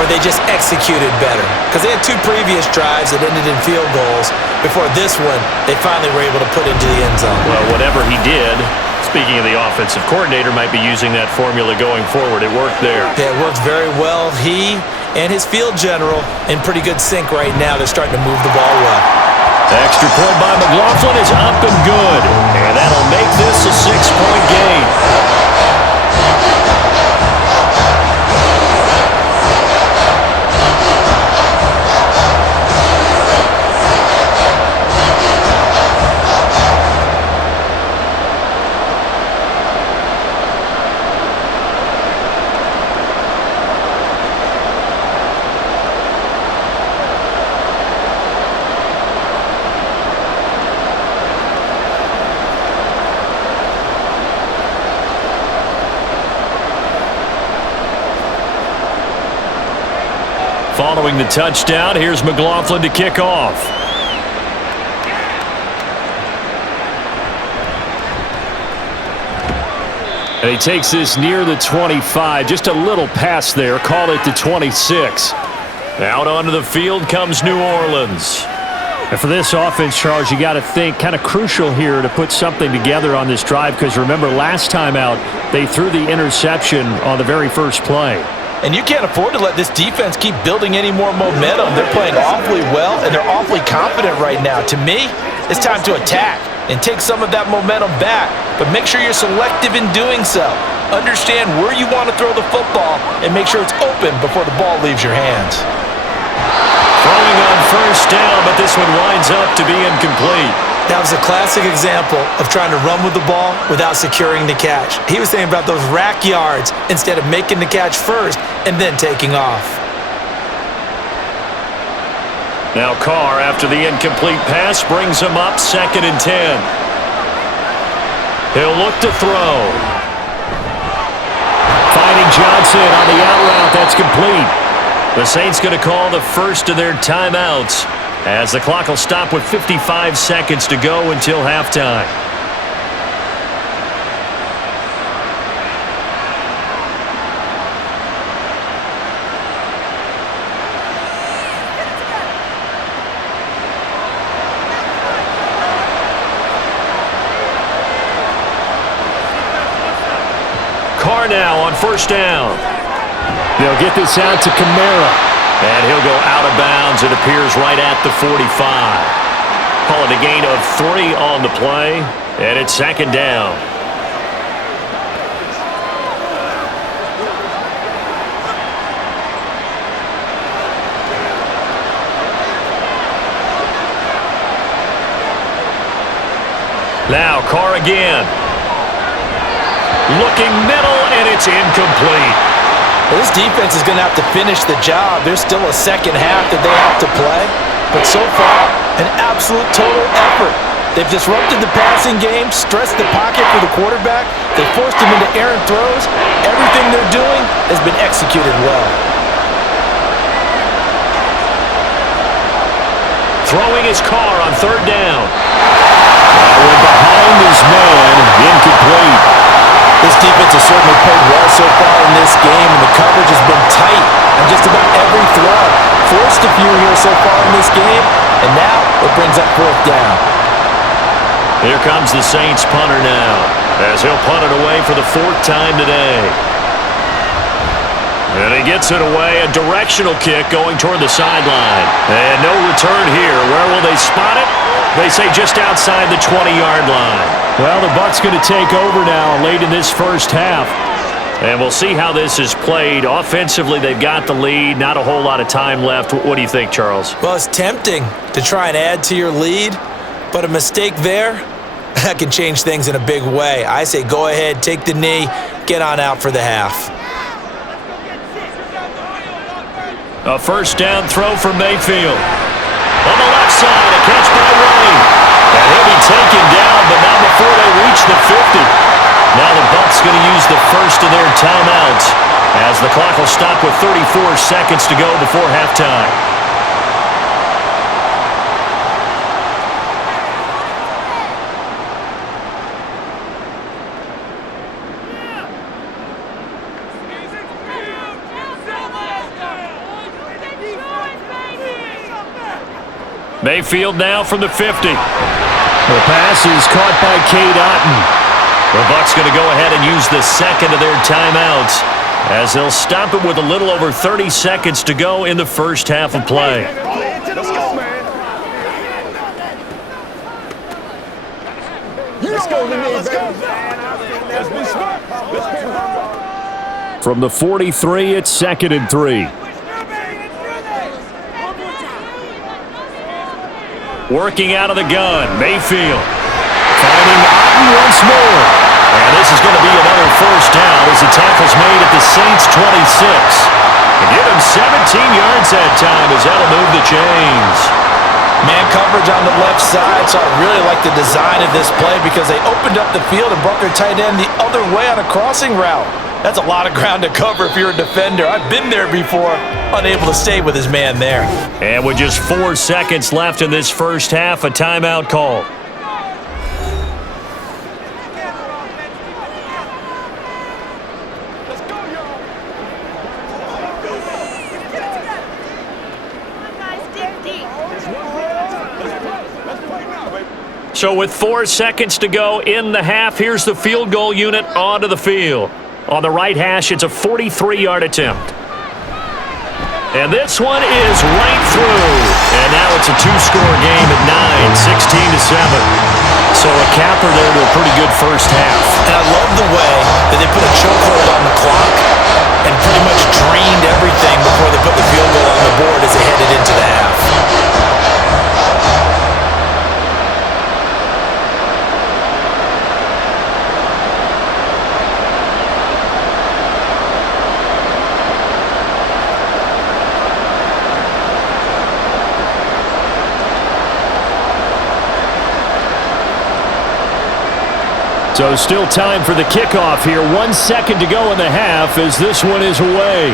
or they just executed better. Because they had two previous drives that ended in field goals. Before this one, they finally were able to put into the end zone. Well, whatever he did, speaking of the offensive coordinator, might be using that formula going forward. It worked there. Yeah, it worked very well. He and his field general in pretty good sync right now. They're starting to move the ball well. The extra point by McLaughlin is up and good. And that'll make this a 6-point game. Following the touchdown, here's McLaughlin to kick off. And he takes this near the 25, just a little pass there, call it the 26. Out onto the field comes New Orleans. And for this offense, Charles, you got to think kind of crucial here to put something together on this drive because remember last time out, they threw the interception on the very first play. And you can't afford to let this defense keep building any more momentum. They're playing awfully well, and they're awfully confident right now. To me, it's time to attack and take some of that momentum back, but make sure you're selective in doing so. Understand where you want to throw the football and make sure it's open before the ball leaves your hands. Throwing on first down, but this one winds up to be incomplete. That was a classic example of trying to run with the ball without securing the catch. He was thinking about those rack yards instead of making the catch first and then taking off. Now Carr, after the incomplete pass, brings him up 2nd and 10. He'll look to throw. Finding Johnson on the out route. That's complete. The Saints going to call the first of their timeouts as the clock will stop with 55 seconds to go until halftime. Carr now on first down. They'll get this out to Kamara. And he'll go out of bounds. It appears right at the 45. Call it a gain of 3 on the play. And it's 2nd down. Now Carr again. Looking middle, and it's incomplete. Well, this defense is going to have to finish the job. There's still a second half that they have to play. But so far, an absolute total effort. They've disrupted the passing game, stressed the pocket for the quarterback. They forced him into errant throws. Everything they're doing has been executed well. Throwing his Carr on 3rd down. That one behind his man, incomplete. This defense has certainly played well so far in this game, and the coverage has been tight on just about every throw. Forced a few here so far in this game, and now it brings up 4th down. Here comes the Saints punter now, as he'll punt it away for the 4th time today. And he gets it away, a directional kick going toward the sideline. And no return here. Where will they spot it? They say just outside the 20-yard line. Well, the Bucs going to take over now late in this first half. And we'll see how this is played. Offensively, they've got the lead. Not a whole lot of time left. What do you think, Charles? Well, it's tempting to try and add to your lead, but a mistake there, that can change things in a big way. I say go ahead, take the knee, get on out for the half. A first down throw for Mayfield. On the left side, a catch by Wayne. And he'll be taken down, but not before they reach the 50. Now the Bucs going to use the first of their timeouts as the clock will stop with 34 seconds to go before halftime. Mayfield now from the 50. The pass is caught by Cade Otton. The Bucs going to go ahead and use the second of their timeouts as they'll stop it with a little over 30 seconds to go in the first half of play. Let's go, man. Let's go, man. Let's go. Let's be smart. Let's be smart. From the 43, it's 2nd and 3. Working out of the gun, Mayfield. Finding Otton once more. And this is going to be another first down as the tackle's made at the Saints' 26. And give him 17 yards that time as that'll move the chains. Man coverage on the left side, so I really like the design of this play because they opened up the field and brought their tight end the other way on a crossing route. That's a lot of ground to cover if you're a defender. I've been there before, unable to stay with his man there. And with just 4 seconds left in this first half, a timeout call. So with 4 seconds to go in the half, here's the field goal unit onto the field. On the right hash, it's a 43-yard attempt. And this one is right through. And now it's a two-score game at 9, 16-7. So a capper there to a pretty good first half. And I love the way that they put a chokehold on the clock and pretty much drained everything before they put the field goal on the board as they headed into the half. So still time for the kickoff here. 1 second to go in the half as this one is away.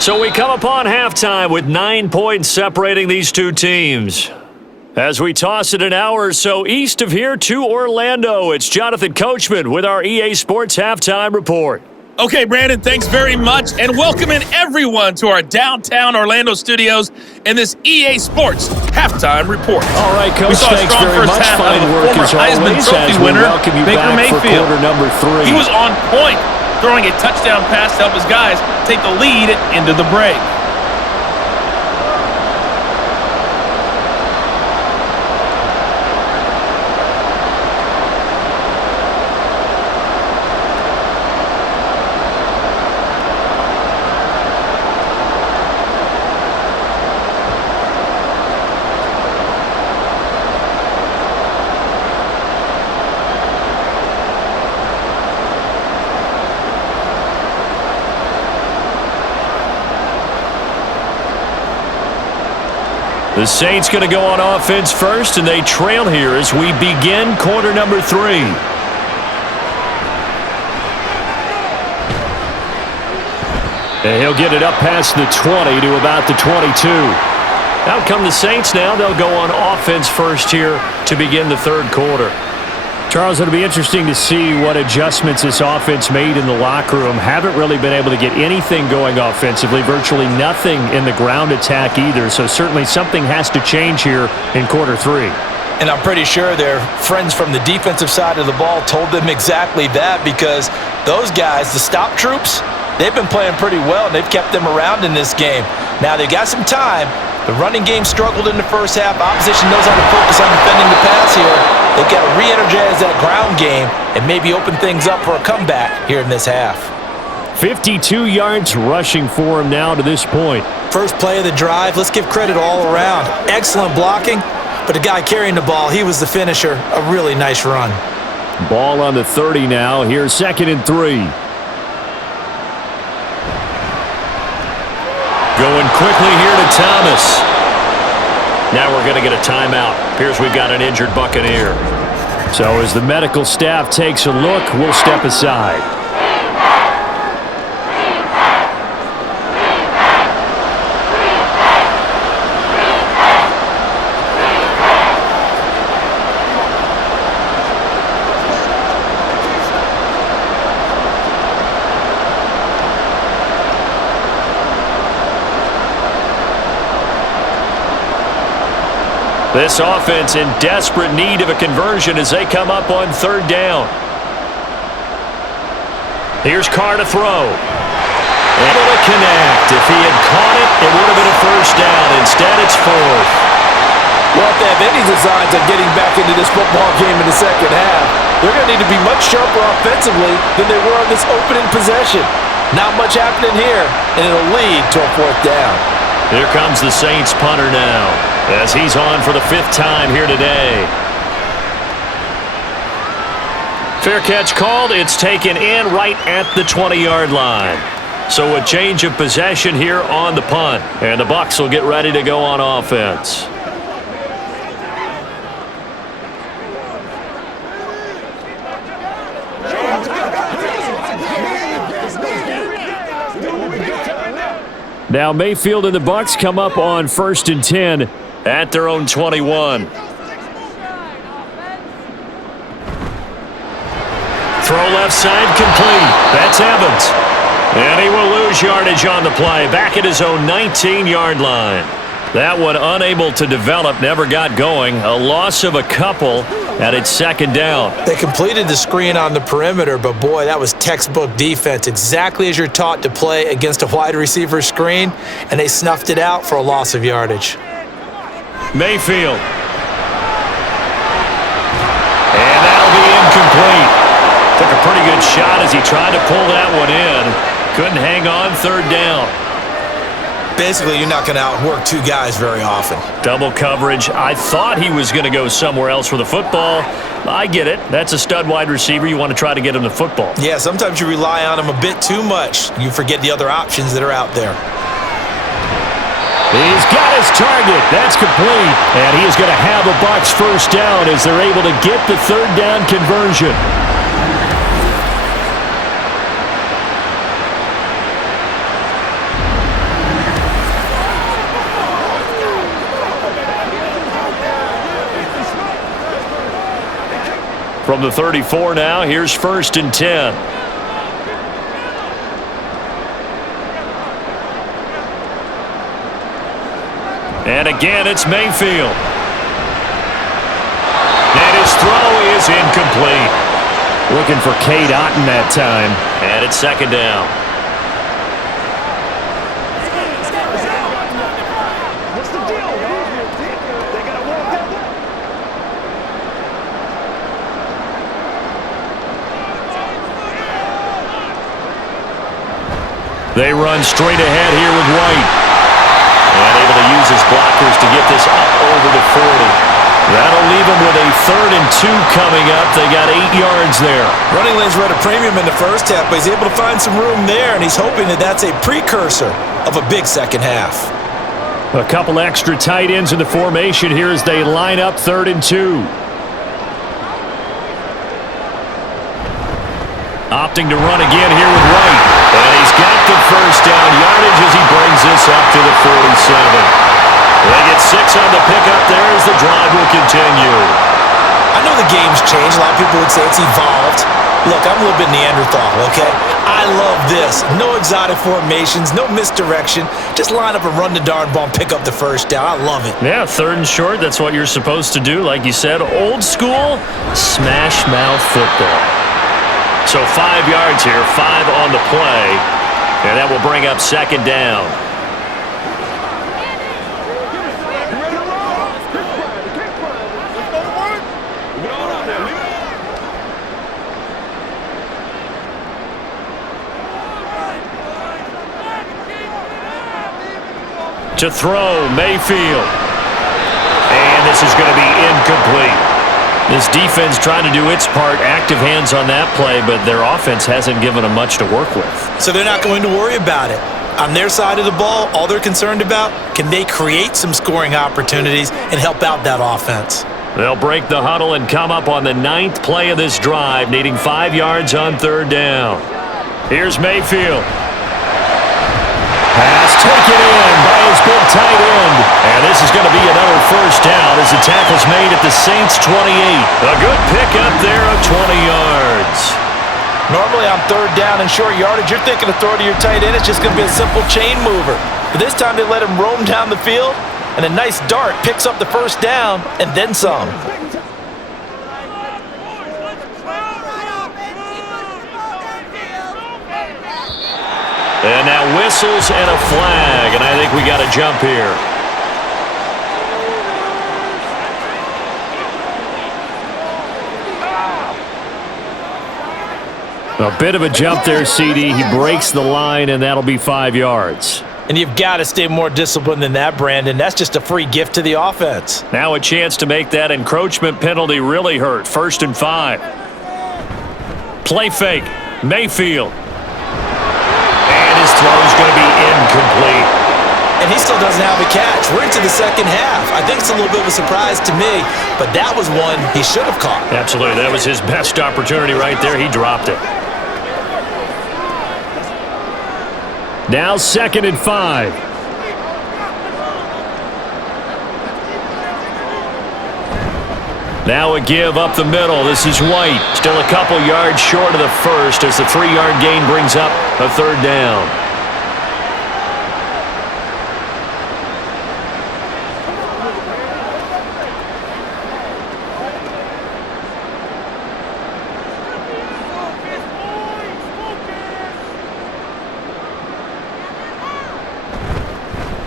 So we come upon halftime with 9 points separating these two teams. As we toss it an hour or so east of here to Orlando, it's Jonathan Coachman with our EA Sports Halftime Report. Okay, Brandon, thanks very much, and welcoming everyone to our downtown Orlando studios in this EA Sports Halftime Report. All right, Coach, thanks very much. Fine work as always as we welcome you back for quarter number 3. He was on point, throwing a touchdown pass to help his guys take the lead into the break. The Saints going to go on offense first, and they trail here as we begin quarter number 3. And he'll get it up past the 20 to about the 22. Out come the Saints now. They'll go on offense first here to begin the third quarter. Charles, it'll be interesting to see what adjustments this offense made in the locker room. Haven't really been able to get anything going offensively, virtually nothing in the ground attack either. So certainly something has to change here in quarter 3. And I'm pretty sure their friends from the defensive side of the ball told them exactly that, because those guys, the stop troops, they've been playing pretty well, and they've kept them around in this game. Now, they've got some time. The running game struggled in the first half. Opposition knows how to focus on defending the pass here. They've got to re-energize that ground game and maybe open things up for a comeback here in this half. 52 yards rushing for him now to this point. First play of the drive, let's give credit all around. Excellent blocking, but the guy carrying the ball, he was the finisher. A really nice run. Ball on the 30 now. Here's 2nd and 3. Going quickly here to Thomas. Now we're going to get a timeout. Appears we've got an injured Buccaneer. So as the medical staff takes a look, we'll step aside. This offense in desperate need of a conversion as they come up on 3rd down. Here's Carr to throw. Able to connect. If he had caught it, it would have been a 1st down. Instead, it's 4th. Well, if they have any designs on getting back into this football game in the second half, they're going to need to be much sharper offensively than they were on this opening possession. Not much happening here, and it'll lead to a 4th down. Here comes the Saints punter now, as he's on for the 5th time here today. Fair catch called. It's taken in right at the 20-yard line. So a change of possession here on the punt. And the Bucs will get ready to go on offense. Now Mayfield and the Bucs come up on 1st and 10 at their own 21. Throw left side complete. That's Evans. And he will lose yardage on the play, back at his own 19-yard line. That one unable to develop, never got going. A loss of a couple, and it's second down. They completed the screen on the perimeter, but boy, that was textbook defense. Exactly as you're taught to play against a wide receiver screen, and they snuffed it out for a loss of yardage. Mayfield. And that'll be incomplete. Took a pretty good shot as he tried to pull that one in. Couldn't hang on, third down. Basically, you're not going to outwork two guys very often. Double coverage. I thought he was going to go somewhere else for the football. I get it. That's a stud wide receiver. You want to try to get him the football. Yeah, sometimes you rely on him a bit too much. You forget the other options that are out there. He's got his target. That's complete. And he is going to have a BUCS first down as they're able to get the third down conversion. From the 34 now, here's 1st and 10. And again, it's Mayfield. And his throw is incomplete. Looking for Cade Otton that time. And it's second down. They run straight ahead here with White. And able to use his blockers to get this up over the 40. That'll leave them with a 3rd and 2 coming up. They got 8 yards there. Running lanes were at a premium in the first half, but he's able to find some room there, and he's hoping that that's a precursor of a big second half. A couple extra tight ends in the formation here as they line up 3rd and 2. Opting to run again here with White. And he's got the first down yardage as he brings this up to the 47. They get 6 on the pickup there as the drive will continue. I know the game's changed. A lot of people would say it's evolved. Look, I'm a little bit Neanderthal, okay? I love this. No exotic formations, no misdirection. Just line up and run the darn ball and pick up the first down. I love it. Yeah, 3rd and short, that's what you're supposed to do. Like you said, old school, smash mouth football. So 5 yards here, 5 on the play, and that will bring up second down. To throw, Mayfield. And this is going to be incomplete. This defense trying to do its part, active hands on that play, but their offense hasn't given them much to work with. So they're not going to worry about it. On their side of the ball, all they're concerned about, can they create some scoring opportunities and help out that offense? They'll break the huddle and come up on the 9th play of this drive, needing 5 yards on 3rd down. Here's Mayfield. Pass taken in by his big tight end. And this is going to be another first down as the tackle's made at the Saints' 28. A good pickup there of 20 yards. Normally on 3rd down and short yardage, you're thinking of throw to your tight end. It's just going to be a simple chain mover. But this time they let him roam down the field, and a nice dart picks up the first down and then some. And now whistles and a flag, and I think we got a jump here. A bit of a jump there, CD. He breaks the line, and that'll be 5 yards. And you've got to stay more disciplined than that, Brandon. That's just a free gift to the offense. Now a chance to make that encroachment penalty really hurt. 1st and 5. Play fake. Mayfield. His throw is going to be incomplete. And he still doesn't have a catch. We're into the second half. I think it's a little bit of a surprise to me, but that was one he should have caught. Absolutely. That was his best opportunity right there. He dropped it. Now 2nd and 5. Now a give up the middle. This is White. Still a couple yards short of the first as the 3-yard gain brings up a 3rd down.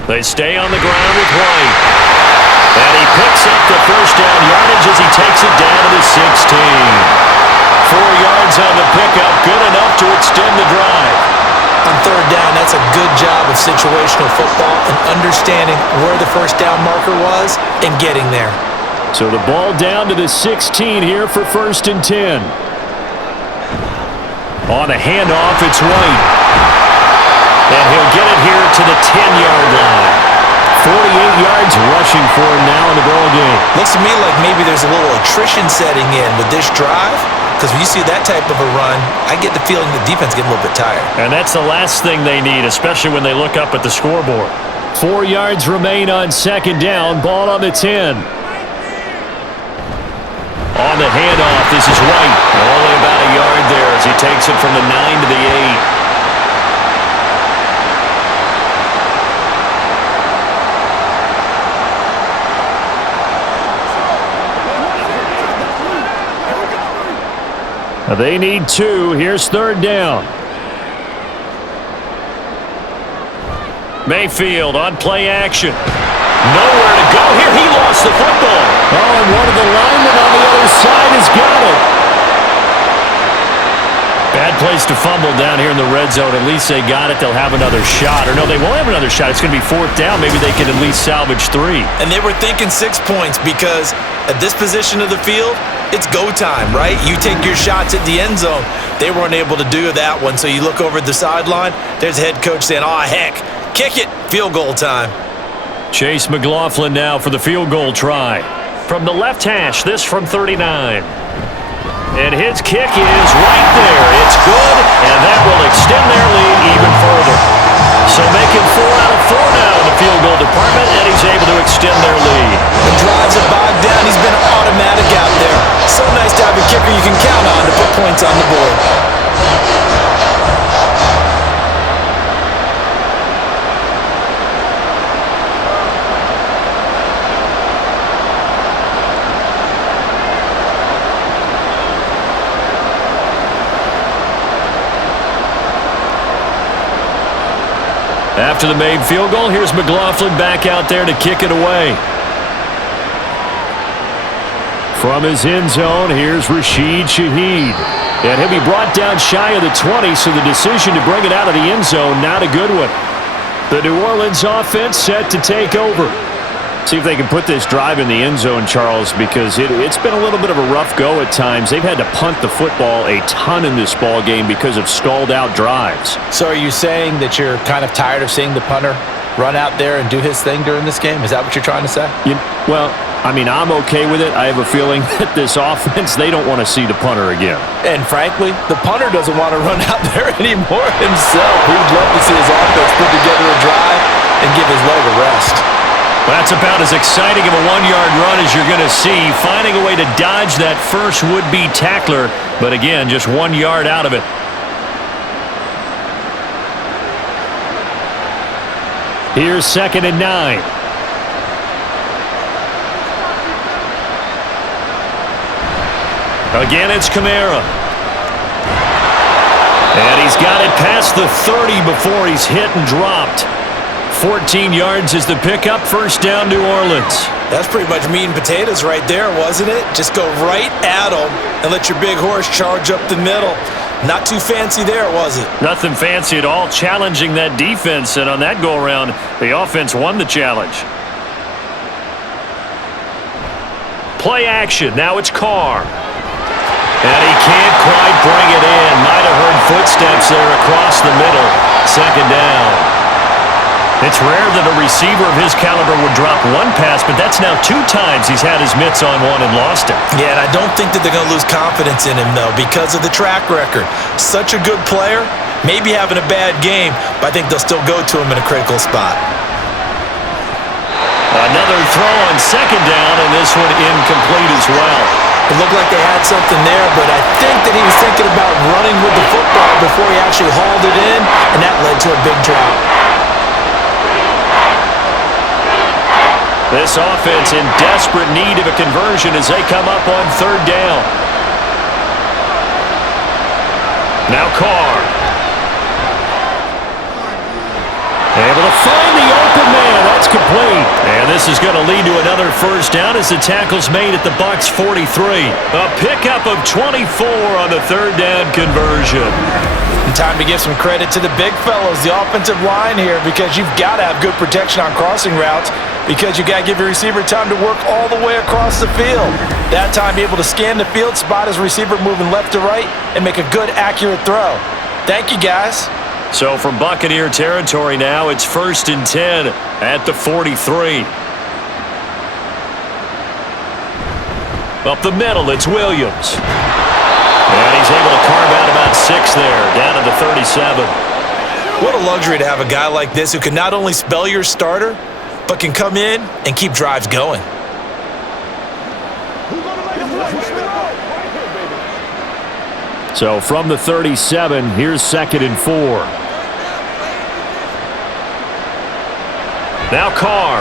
They stay on the ground with White. And he picks up the first down yardage as he takes it down to the 16. 4 yards on the pickup, good enough to extend the drive. On third down, that's a good job of situational football and understanding where the first down marker was and getting there. So the ball down to the 16 here for 1st and 10. On a handoff, it's White. And he'll get it here to the 10-yard line. 48 yards rushing for him now in the ball game. Looks to me like maybe there's a little attrition setting in with this drive, because when you see that type of a run, I get the feeling the defense getting a little bit tired. And that's the last thing they need, especially when they look up at the scoreboard. 4 yards remain on 2nd down. Ball on the 10. On the handoff, this is White. Only about a yard there as he takes it from the 9 to the 8. They need 2. Here's 3rd down. Mayfield on play action. Nowhere to go here. He lost the football. Oh, and one of the linemen on the other side has got it. Bad place to fumble down here in the red zone. At least they got it. They'll have another shot. Or no, they won't have another shot. It's going to be 4th down. Maybe they can at least salvage 3. And they were thinking 6 points because at this position of the field, it's go time, right? You take your shots at the end zone. They weren't able to do that one. So you look over at the sideline, there's the head coach saying, "Oh, heck, kick it, field goal time." Chase McLaughlin now for the field goal try. From the left hash, this from 39. And his kick is right there. It's good, and that will extend their lead even further. So making 4 out of 4 now in the field goal department, and he's able to extend their lead. When drives are bogged down, he's been automatic out there. So nice to have a kicker you can count on to put points on the board. After the made field goal, here's McLaughlin back out there to kick it away. From his end zone, here's Rashid Shaheed. And he'll be brought down shy of the 20, so the decision to bring it out of the end zone, not a good one. The New Orleans offense set to take over. See if they can put this drive in the end zone, Charles, because it's been a little bit of a rough go at times. They've had to punt the football a ton in this ball game because of stalled-out drives. So are you saying that you're kind of tired of seeing the punter run out there and do his thing during this game? Is that what you're trying to say? Well, I mean, I'm okay with it. I have a feeling that this offense, they don't want to see the punter again. And frankly, the punter doesn't want to run out there anymore himself. He would love to see his offense put together a drive and give his leg a rest. That's about as exciting of a 1-yard run as you're going to see, finding a way to dodge that first would-be tackler, but again, just 1 yard out of it. Here's 2nd and 9. Again, it's Kamara. And he's got it past the 30 before he's hit and dropped. 14 yards is the pickup, 1st down, New Orleans. That's pretty much meat and potatoes right there, wasn't it? Just go right at them and let your big horse charge up the middle. Not too fancy there, was it? Nothing fancy at all, challenging that defense, and on that go-around, the offense won the challenge. Play action, now it's Carr. And he can't quite bring it in. Might have heard footsteps there across the middle. 2nd down. It's rare that a receiver of his caliber would drop one pass, but that's now 2 times he's had his mitts on one and lost it. Yeah, and I don't think that they're going to lose confidence in him, though, because of the track record. Such a good player, maybe having a bad game, but I think they'll still go to him in a critical spot. Another throw on 2nd down, and this one incomplete as well. It looked like they had something there, but I think that he was thinking about running with the football before he actually hauled it in, and that led to a big drop. This offense in desperate need of a conversion as they come up on 3rd down. Now Carr. Able to find the open man, It's complete. And this is going to lead to another first down as the tackle's made at the Bucs 43. A pickup of 24 on the third down conversion. Time to give some credit to the big fellows, the offensive line here, because you've got to have good protection on crossing routes because you got to give your receiver time to work all the way across the field. That time, be able to scan the field, spot his receiver moving left to right, and make a good, accurate throw. Thank you, guys. So from Buccaneer territory now, it's 1st and 10 at the 43. Up the middle, it's Williams. And he's able to carve out about 6 there, down to the 37. What a luxury to have a guy like this who can not only spell your starter, but can come in and keep drives going. So from the 37, here's 2nd and 4. Now Carr.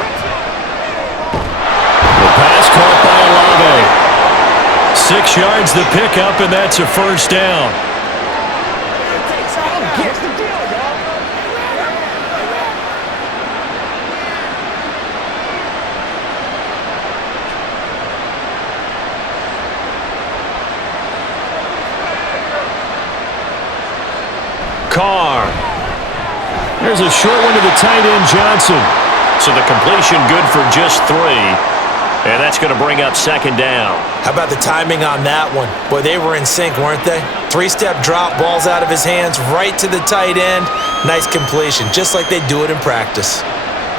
The pass caught by Olave. 6 yards the pickup, and that's a first down. Carr. There's a short one to the tight end, Johnson. So the completion good for just 3. And that's going to bring up 2nd down. How about the timing on that one? Boy, they were in sync, weren't they? 3-step drop, balls out of his hands, right to the tight end. Nice completion, just like they do it in practice.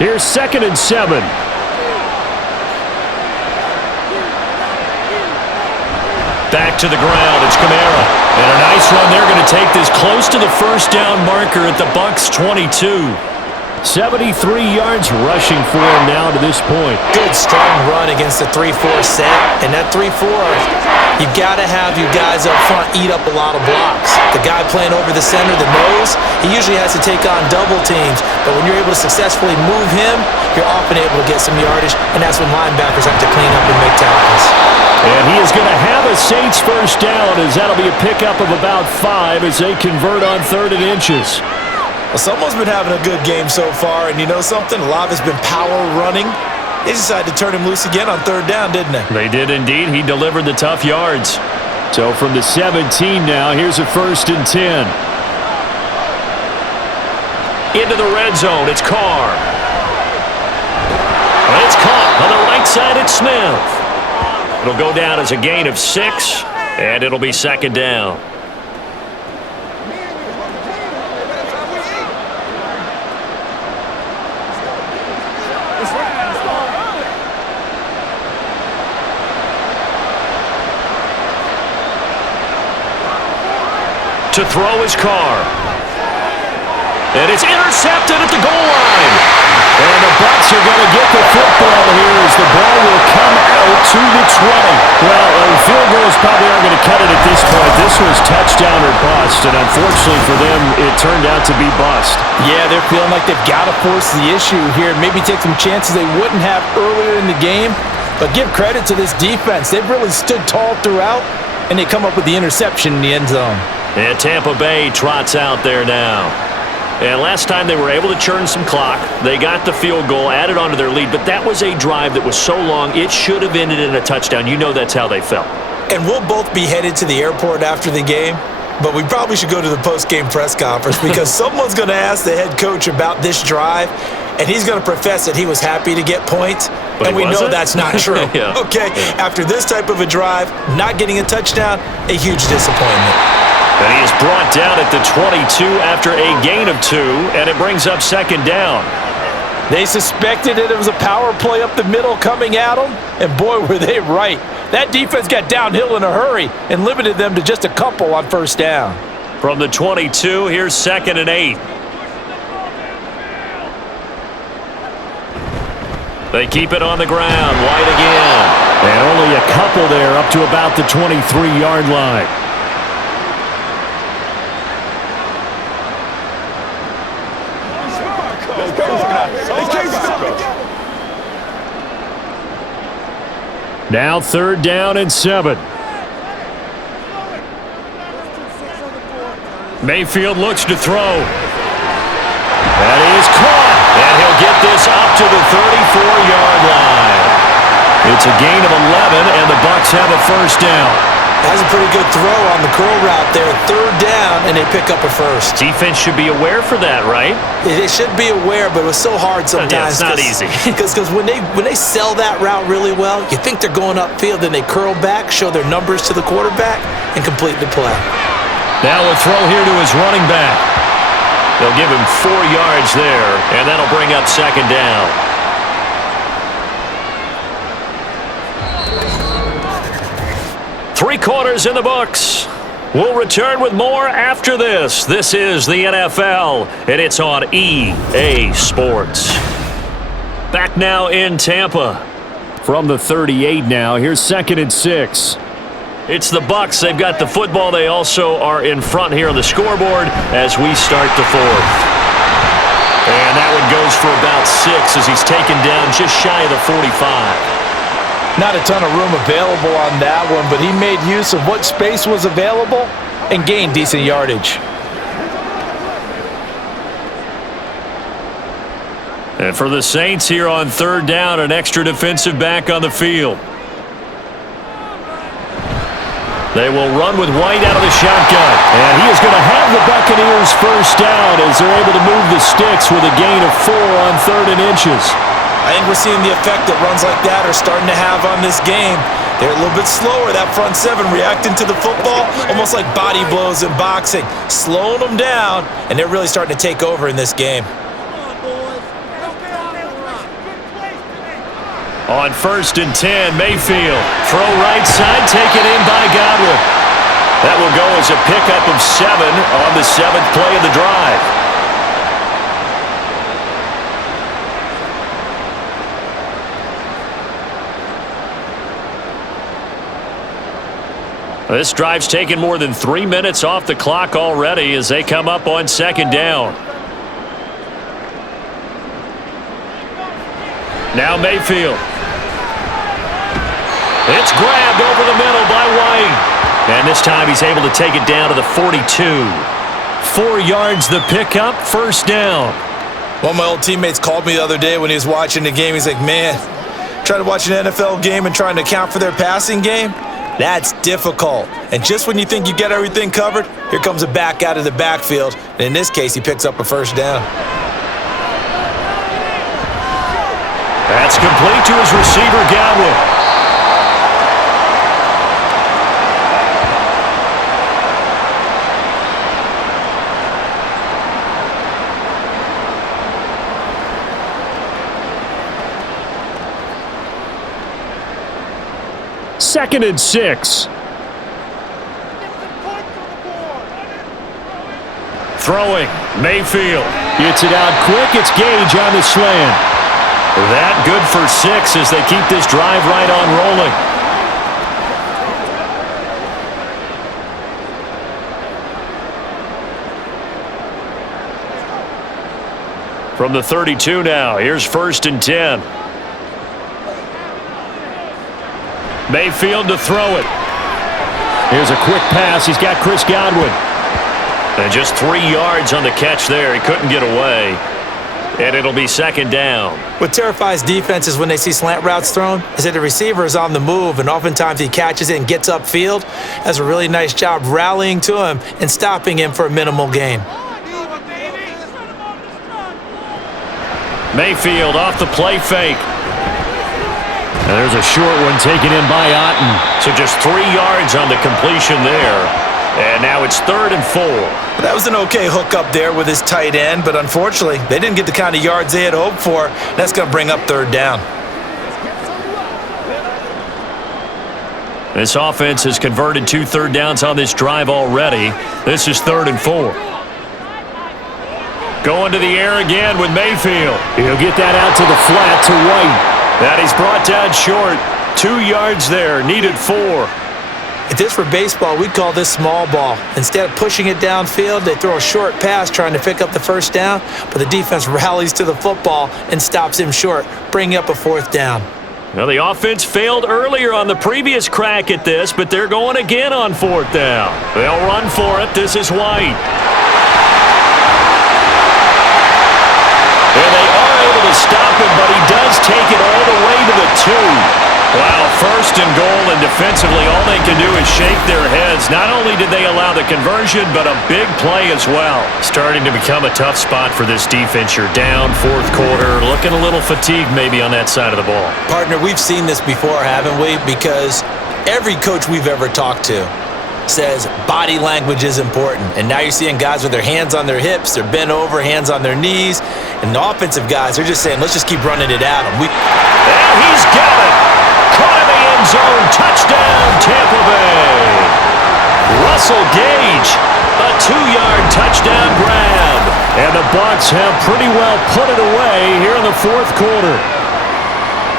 Here's 2nd and 7. Back to the ground, it's Kamara. And a nice run. They're going to take this close to the first down marker at the Bucs 22. 73 yards rushing for him now to this point. Good, strong run against the 3-4 set. And that 3-4, you've got to have you guys up front eat up a lot of blocks. The guy playing over the center, the nose, he usually has to take on double teams. But when you're able to successfully move him, you're often able to get some yardage. And that's when linebackers have to clean up and make tackles. And he is going to have a Saints first down, as that'll be a pickup of about 5 as they convert on 3rd and inches. Well, someone's been having a good game so far, and you know something? A lot has been power running. They decided to turn him loose again on 3rd down, didn't they? They did indeed. He delivered the tough yards. So from the 17 now, here's a 1st and 10. Into the red zone, it's Carr. And it's caught on the right side, it's Smith. It'll go down as a gain of 6, and it'll be 2nd down. To throw his Carr. And it's intercepted at the goal line. And the Bucs are going to get the football here as the ball will come out to the 20. Well, field goals probably aren't going to cut it at this point. This was touchdown or bust, and unfortunately for them, it turned out to be bust. Yeah, they're feeling like they've got to force the issue here. Maybe take some chances they wouldn't have earlier in the game. But give credit to this defense. They've really stood tall throughout, and they come up with the interception in the end zone. And Tampa Bay trots out there now. And last time they were able to churn some clock. They got the field goal, added onto their lead, but that was a drive that was so long, it should have ended in a touchdown. You know that's how they felt. And we'll both be headed to the airport after the game, but we probably should go to the post-game press conference because someone's going to ask the head coach about this drive, and he's going to profess that he was happy to get points, but and we know that's not true. Yeah. Okay, after this type of a drive, not getting a touchdown, a huge disappointment. And he is brought down at the 22 after a gain of 2, and it brings up 2nd down. They suspected that it was a power play up the middle coming at them, and boy, were they right. That defense got downhill in a hurry and limited them to just a couple on 1st down. From the 22, here's 2nd and 8. They keep it on the ground, White again. And only a couple there up to about the 23-yard line. Now 3rd down and 7. Mayfield looks to throw. That is caught. And he'll get this up to the 34-yard line. It's a gain of 11, and the Bucs have a first down. That's a pretty good throw on the curl route there. Third down, and they pick up a first. Defense should be aware for that, right? They should be aware, but it was so hard sometimes. Yeah, it's not easy. Because when they sell that route really well, you think they're going upfield, and they curl back, show their numbers to the quarterback, and complete the play. Now a throw here to his running back. They'll give him 4 yards there, and that'll bring up second down. Three quarters in the books. We'll return with more after this. This is the NFL, and it's on EA Sports. Back now in Tampa. From the 38 now, here's 2nd and 6. It's the Bucs. They've got the football. They also are in front here on the scoreboard as we start the fourth. And that one goes for about 6 as he's taken down just shy of the 45. Not a ton of room available on that one, but he made use of what space was available and gained decent yardage. And for the Saints here on third down, an extra defensive back on the field. They will run with White out of the shotgun. And he is going to have the Buccaneers first down as they're able to move the sticks with a gain of 4 on 3rd and inches. I think we're seeing the effect that runs like that are starting to have on this game. They're a little bit slower, that front seven, reacting to the football, almost like body blows in boxing, slowing them down, and they're really starting to take over in this game. On 1st and 10, Mayfield. Throw right side, taken in by Godwin. That will go as a pickup of 7 on the 7th play of the drive. This drive's taken more than 3 minutes off the clock already as they come up on 2nd down. Now Mayfield. It's grabbed over the middle by White. And this time he's able to take it down to the 42. 4 yards the pickup, first down. One of my old teammates called me the other day when he was watching the game. He's like, man, trying to watch an NFL game and trying to account for their passing game? That's difficult. And just when you think you get everything covered, here comes a back out of the backfield. And in this case, he picks up a first down. That's complete to his receiver, Godwin. Second and 6. Throwing, Mayfield. Gets it out quick. It's Gage on the slant. That good for 6 as they keep this drive right on rolling. From the 32 now, here's 1st and 10. Mayfield to throw it. Here's a quick pass. He's got Chris Godwin. And just 3 yards on the catch there. He couldn't get away. And it'll be 2nd down. What terrifies defenses when they see slant routes thrown is that the receiver is on the move, and oftentimes he catches it and gets upfield. Does a really nice job rallying to him and stopping him for a minimal gain. Mayfield off the play fake. And there's a short one taken in by Otten. So just 3 yards on the completion there. And now it's 3rd and 4. That was an okay hook up there with his tight end, but unfortunately, they didn't get the kind of yards they had hoped for. That's going to bring up 3rd down. This offense has converted 2 third downs on this drive already. This is 3rd and 4. Going to the air again with Mayfield. He'll get that out to the flat to White. That he's brought down short. 2 yards there, needed 4. If this were baseball, we'd call this small ball. Instead of pushing it downfield, they throw a short pass trying to pick up the first down, but the defense rallies to the football and stops him short, bringing up a 4th down. Now, the offense failed earlier on the previous crack at this, but they're going again on 4th down. They'll run for it. This is White. And they are able to stop him, but First and goal, and defensively, all they can do is shake their heads. Not only did they allow the conversion, but a big play as well. Starting to become a tough spot for this defense. You're down fourth quarter, looking a little fatigued maybe on that side of the ball. Partner, we've seen this before, haven't we? Because every coach we've ever talked to says body language is important. And now you're seeing guys with their hands on their hips, they're bent over, hands on their knees. And the offensive guys, they're just saying, let's just keep running it at them. And he's got it. Caught in the end zone. Touchdown, Tampa Bay. Russell Gage, a 2-yard touchdown grab. And the Bucs have pretty well put it away here in the fourth quarter.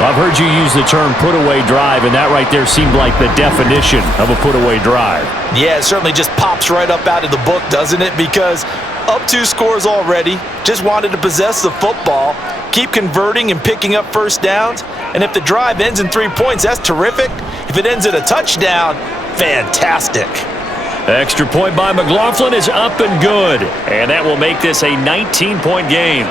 I've heard you use the term put-away drive, and that right there seemed like the definition of a put-away drive. Yeah, it certainly just pops right up out of the book, doesn't it? Because up 2 scores already, just wanted to possess the football, keep converting and picking up first downs, and if the drive ends in 3 points, that's terrific. If it ends in a touchdown, fantastic. Extra point by McLaughlin is up and good, and that will make this a 19-point game.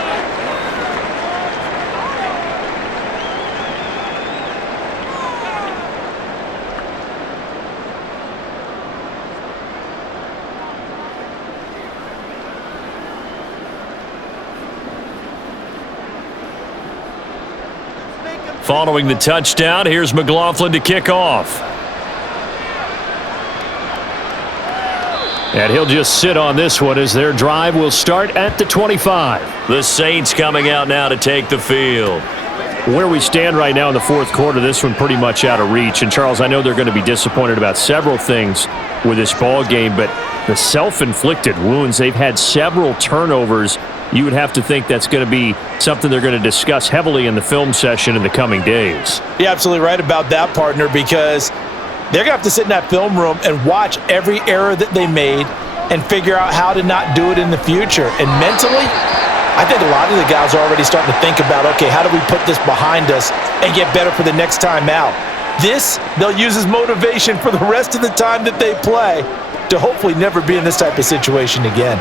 Following the touchdown, here's McLaughlin to kick off. And he'll just sit on this one as their drive will start at the 25. The Saints coming out now to take the field. Where we stand right now in the fourth quarter, this one pretty much out of reach. And, Charles, I know they're going to be disappointed about several things with this ball game, but the self-inflicted wounds, they've had several turnovers. You would have to think that's going to be something they're going to discuss heavily in the film session in the coming days. You're absolutely right about that, partner, because they're going to have to sit in that film room and watch every error that they made and figure out how to not do it in the future. And mentally, I think a lot of the guys are already starting to think about, okay, how do we put this behind us and get better for the next time out? This, they'll use as motivation for the rest of the time that they play to hopefully never be in this type of situation again.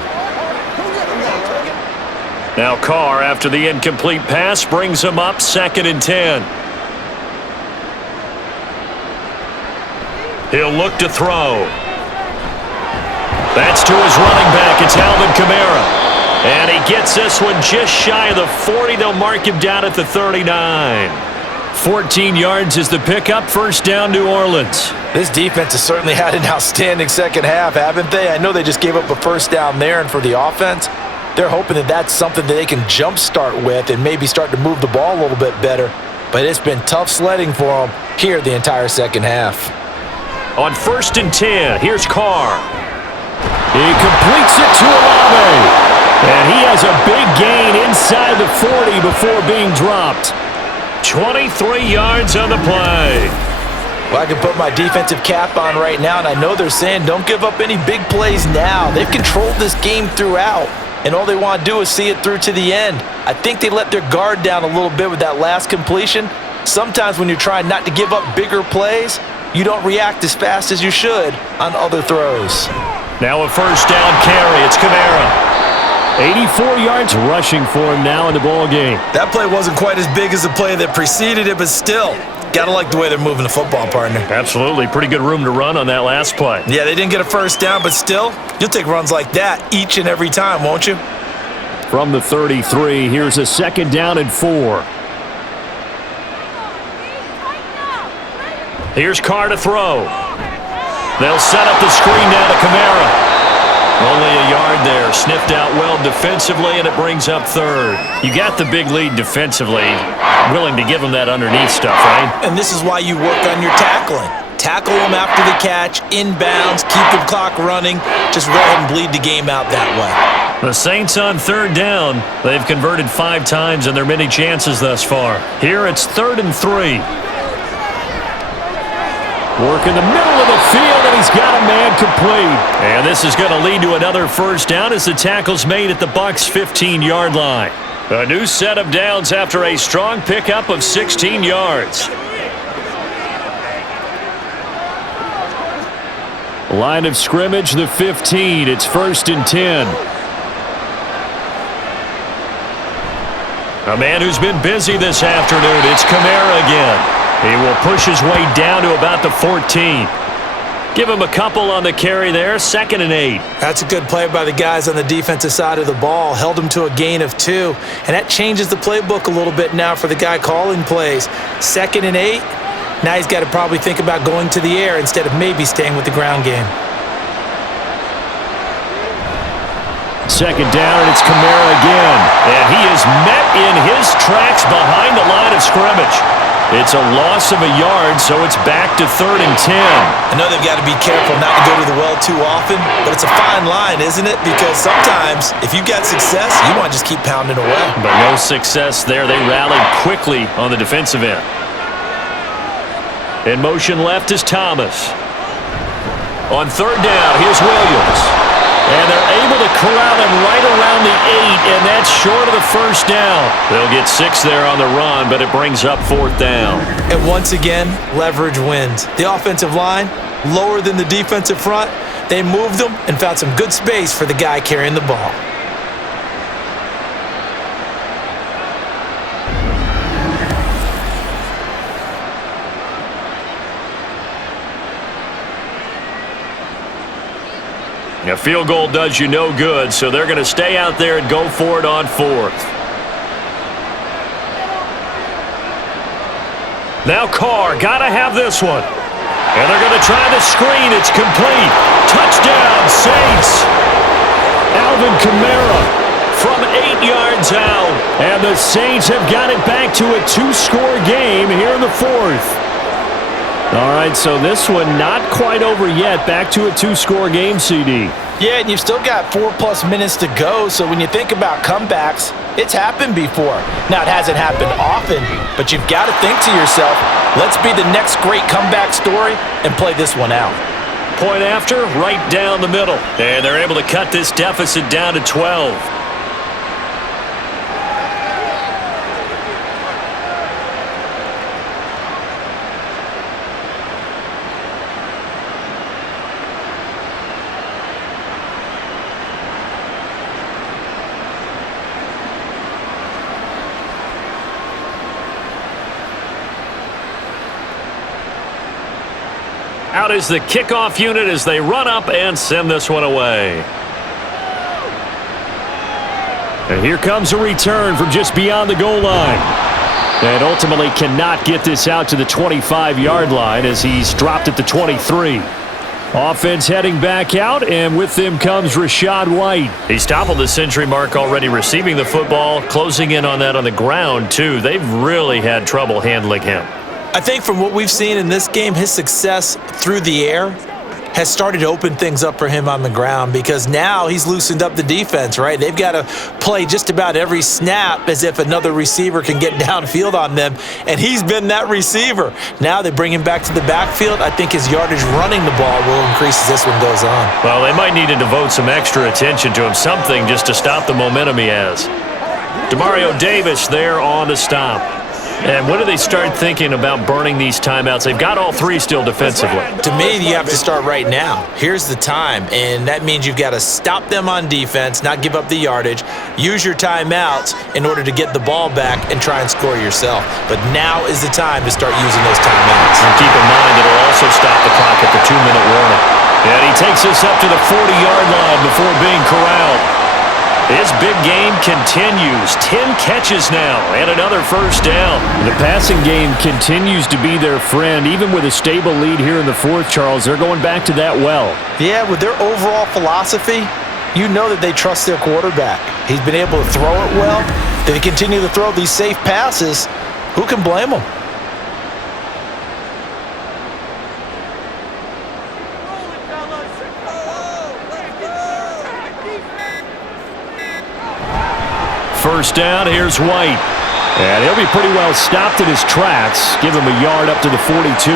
Now Carr, after the incomplete pass, brings him up 2nd and 10. He'll look to throw. That's to his running back. It's Alvin Kamara. And he gets this one just shy of the 40. They'll mark him down at the 39. 14 yards is the pickup. First down, New Orleans. This defense has certainly had an outstanding second half, haven't they? I know they just gave up a first down there, and for the offense, they're hoping that that's something that they can jumpstart with and maybe start to move the ball a little bit better. But it's been tough sledding for them here the entire second half. On 1st and 10, here's Carr. He completes it to Olave. And he has a big gain inside the 40 before being dropped. 23 yards on the play. Well, I can put my defensive cap on right now, and I know they're saying don't give up any big plays now. They've controlled this game throughout, and all they want to do is see it through to the end. I think they let their guard down a little bit with that last completion. Sometimes when you're trying not to give up bigger plays, you don't react as fast as you should on other throws. Now a first down carry. It's Kamara. 84 yards rushing for him now in the ball game. That play wasn't quite as big as the play that preceded it, but still, gotta like the way they're moving the football, partner. Absolutely. Pretty good room to run on that last play. Yeah, they didn't get a first down, but still, you'll take runs like that each and every time, won't you? From the 33, here's a 2nd down and 4. Here's Carr to throw. They'll set up the screen now to Kamara. Only a yard there. Sniffed out well defensively, and it brings up 3rd. You got the big lead defensively. Willing to give them that underneath stuff, right? And this is why you work on your tackling. Tackle them after the catch, inbounds, keep the clock running. Just let them bleed the game out that way. The Saints on 3rd down. They've converted 5 times in their many chances thus far. Here it's 3rd and 3. Work in the middle of the field, and he's got a man complete. And this is going to lead to another first down as the tackle's made at the Bucs' 15-yard line. A new set of downs after a strong pickup of 16 yards. Line of scrimmage, the 15. It's 1st and 10. A man who's been busy this afternoon. It's Kamara again. He will push his way down to about the 14. Give him a couple on the carry there, 2nd and 8. That's a good play by the guys on the defensive side of the ball. Held him to a gain of 2. And that changes the playbook a little bit now for the guy calling plays. 2nd and 8. Now he's got to probably think about going to the air instead of maybe staying with the ground game. 2nd down, and it's Kamara again. And he is met in his tracks behind the line of scrimmage. It's a loss of a yard, so it's back to 3rd and 10. I know they've got to be careful not to go to the well too often, but it's a fine line, isn't it? Because sometimes, if you've got success, you want to just keep pounding away. But no success there. They rallied quickly on the defensive end. In motion left is Thomas. On 3rd down, here's Williams. And they're able to corral him right around the 8, and that's short of the 1st down. They'll get 6 there on the run, but it brings up 4th down. And once again, leverage wins. The offensive line, lower than the defensive front. They moved them and found some good space for the guy carrying the ball. A field goal does you no good, so they're going to stay out there and go for it on 4th. Now Carr, got to have this one. And they're going to try the screen. It's complete. Touchdown, Saints. Alvin Kamara from 8 yards out. And the Saints have got it back to a 2-score game here in the 4th. All right, so this one not quite over yet. Back to a 2-score game, CD. Yeah, and you've still got 4+ minutes to go, so when you think about comebacks, it's happened before. Now, it hasn't happened often, but you've got to think to yourself, let's be the next great comeback story and play this one out. Point after, right down the middle. And they're able to cut this deficit down to 12. Out is the kickoff unit as they run up and send this one away. And here comes a return from just beyond the goal line. And ultimately cannot get this out to the 25-yard line as he's dropped at the 23. Offense heading back out, and with them comes Rachaad White. He's toppled the century mark already receiving the football, closing in on that on the ground, too. They've really had trouble handling him. I think from what we've seen in this game, his success through the air has started to open things up for him on the ground because now he's loosened up the defense, right? They've got to play just about every snap as if another receiver can get downfield on them, and he's been that receiver. Now they bring him back to the backfield. I think his yardage running the ball will increase as this one goes on. Well, they might need to devote some extra attention to him, something just to stop the momentum he has. Demario Davis there on the stop. And when do they start thinking about burning these timeouts? They've got all 3 still defensively. To me, you have to start right now. Here's the time, and that means you've got to stop them on defense, not give up the yardage, use your timeouts in order to get the ball back and try and score yourself. But now is the time to start using those timeouts. And keep in mind, it'll also stop the clock at the 2-minute warning. And he takes us up to the 40-yard line before being corralled. His big game continues. 10 catches now and another 1st down. The passing game continues to be their friend. Even with a stable lead here in the 4th, Charles, they're going back to that well. Yeah, with their overall philosophy, you know that they trust their quarterback. He's been able to throw it well. They continue to throw these safe passes. Who can blame them? First down, here's White. And he'll be pretty well stopped in his tracks. Give him a yard up to the 42.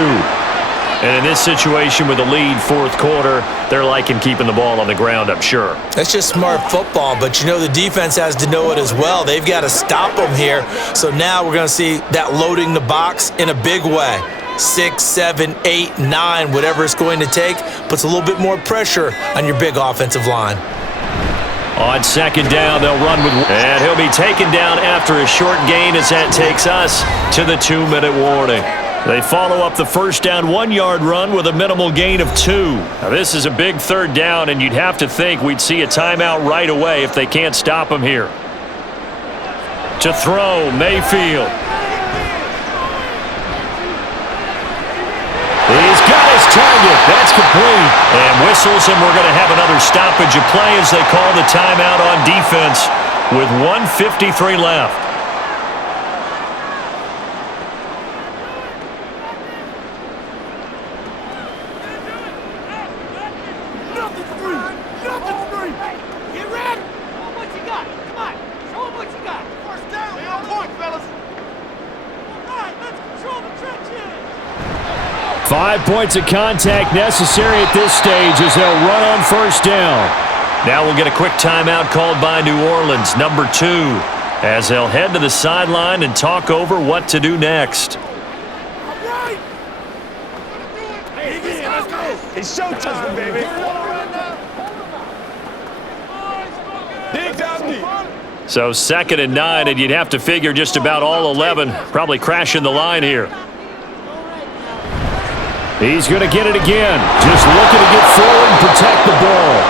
And in this situation with the lead 4th quarter, they're liking keeping the ball on the ground, I'm sure. That's just smart football, but you know the defense has to know it as well. They've got to stop them here. So now we're going to see that loading the box in a big way. 6, 7, 8, 9, whatever it's going to take, puts a little bit more pressure on your big offensive line. On 2nd down, they'll run with... And he'll be taken down after a short gain as that takes us to the 2-minute warning. They follow up the first down 1-yard run with a minimal gain of 2. Now, this is a big third down, and you'd have to think we'd see a timeout right away if they can't stop him here. To throw, Mayfield. He's got his target. That's complete. And whistles, and we're going to have another stoppage of play as they call the timeout on defense with 1:53 left. Get ready. Show them what you got. Come on. Show them what you got. First down. Stay on point, fellas. All right, let's control the trenches. 5 points of contact necessary at this stage as they'll run on first down. Now we'll get a quick timeout called by New Orleans, number 2, as they'll head to the sideline and talk over what to do next. All right. Hey, let's go. It's showtime, baby. Dig down deep. So 2nd and 9, and you'd have to figure just about all 11 probably crashing the line here. He's going to get it again. Just looking to get forward and protect the ball.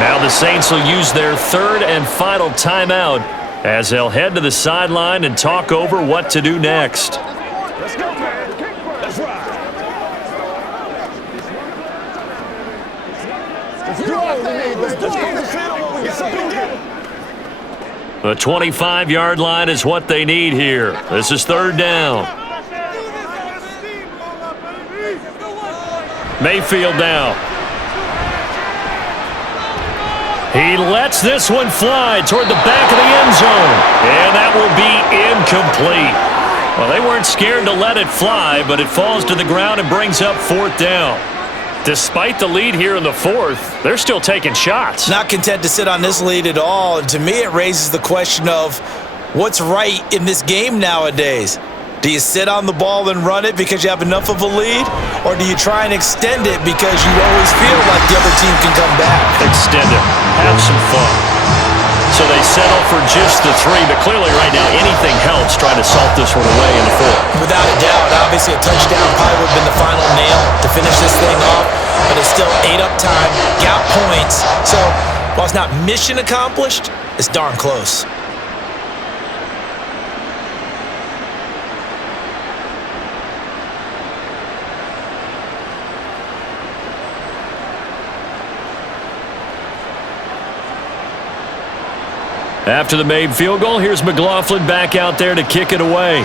Now the Saints will use their 3rd and final timeout as they'll head to the sideline and talk over what to do next. Let's go, man. Let's ride. Let's do our thing. Let's go to the field when we get something together. The 25-yard line is what they need here. This is 3rd down. Mayfield now. He lets this one fly toward the back of the end zone. And that will be incomplete. Well, they weren't scared to let it fly, but it falls to the ground and brings up 4th down. Despite the lead here in the 4th, they're still taking shots. Not content to sit on this lead at all. And to me, it raises the question of what's right in this game nowadays. Do you sit on the ball and run it because you have enough of a lead? Or do you try and extend it because you always feel like the other team can come back? Extend it. Have some fun. So they settle for just the 3, but clearly right now anything helps trying to salt this one away in the 4th. Without a doubt, obviously a touchdown probably would have been the final nail to finish this thing off, but it's still ate up time, got points. So while it's not mission accomplished, it's darn close. After the made field goal, here's McLaughlin back out there to kick it away.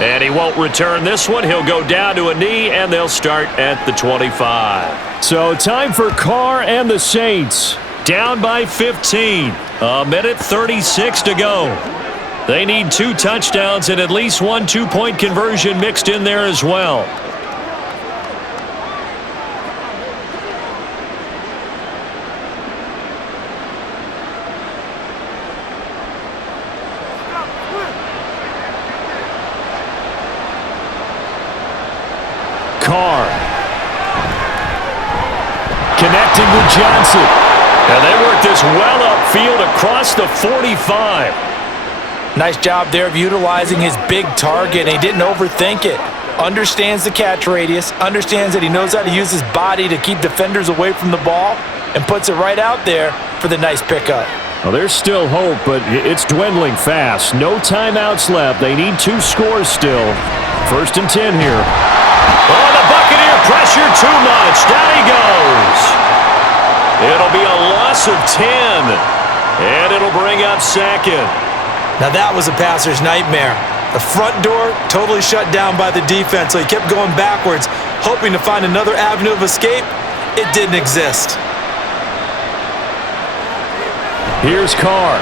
And he won't return this one. He'll go down to a knee, and they'll start at the 25. So time for Carr and the Saints. Down by 15. 1:36 to go. They need 2 touchdowns and at least 1 2-point conversion mixed in there as well. Carr. Connecting with Johnson. And they work this well upfield across the 45. Nice job there of utilizing his big target. And he didn't overthink it. Understands the catch radius. Understands that he knows how to use his body to keep defenders away from the ball. And puts it right out there for the nice pickup. Well, there's still hope, but it's dwindling fast. No timeouts left. They need 2 scores still. 1st and 10 here. Oh, the Buccaneer pressure too much. Down he goes. It'll be a loss of 10. And it'll bring up 2nd. Now that was a passer's nightmare. The front door totally shut down by the defense, so he kept going backwards, hoping to find another avenue of escape. It didn't exist. Here's Carr.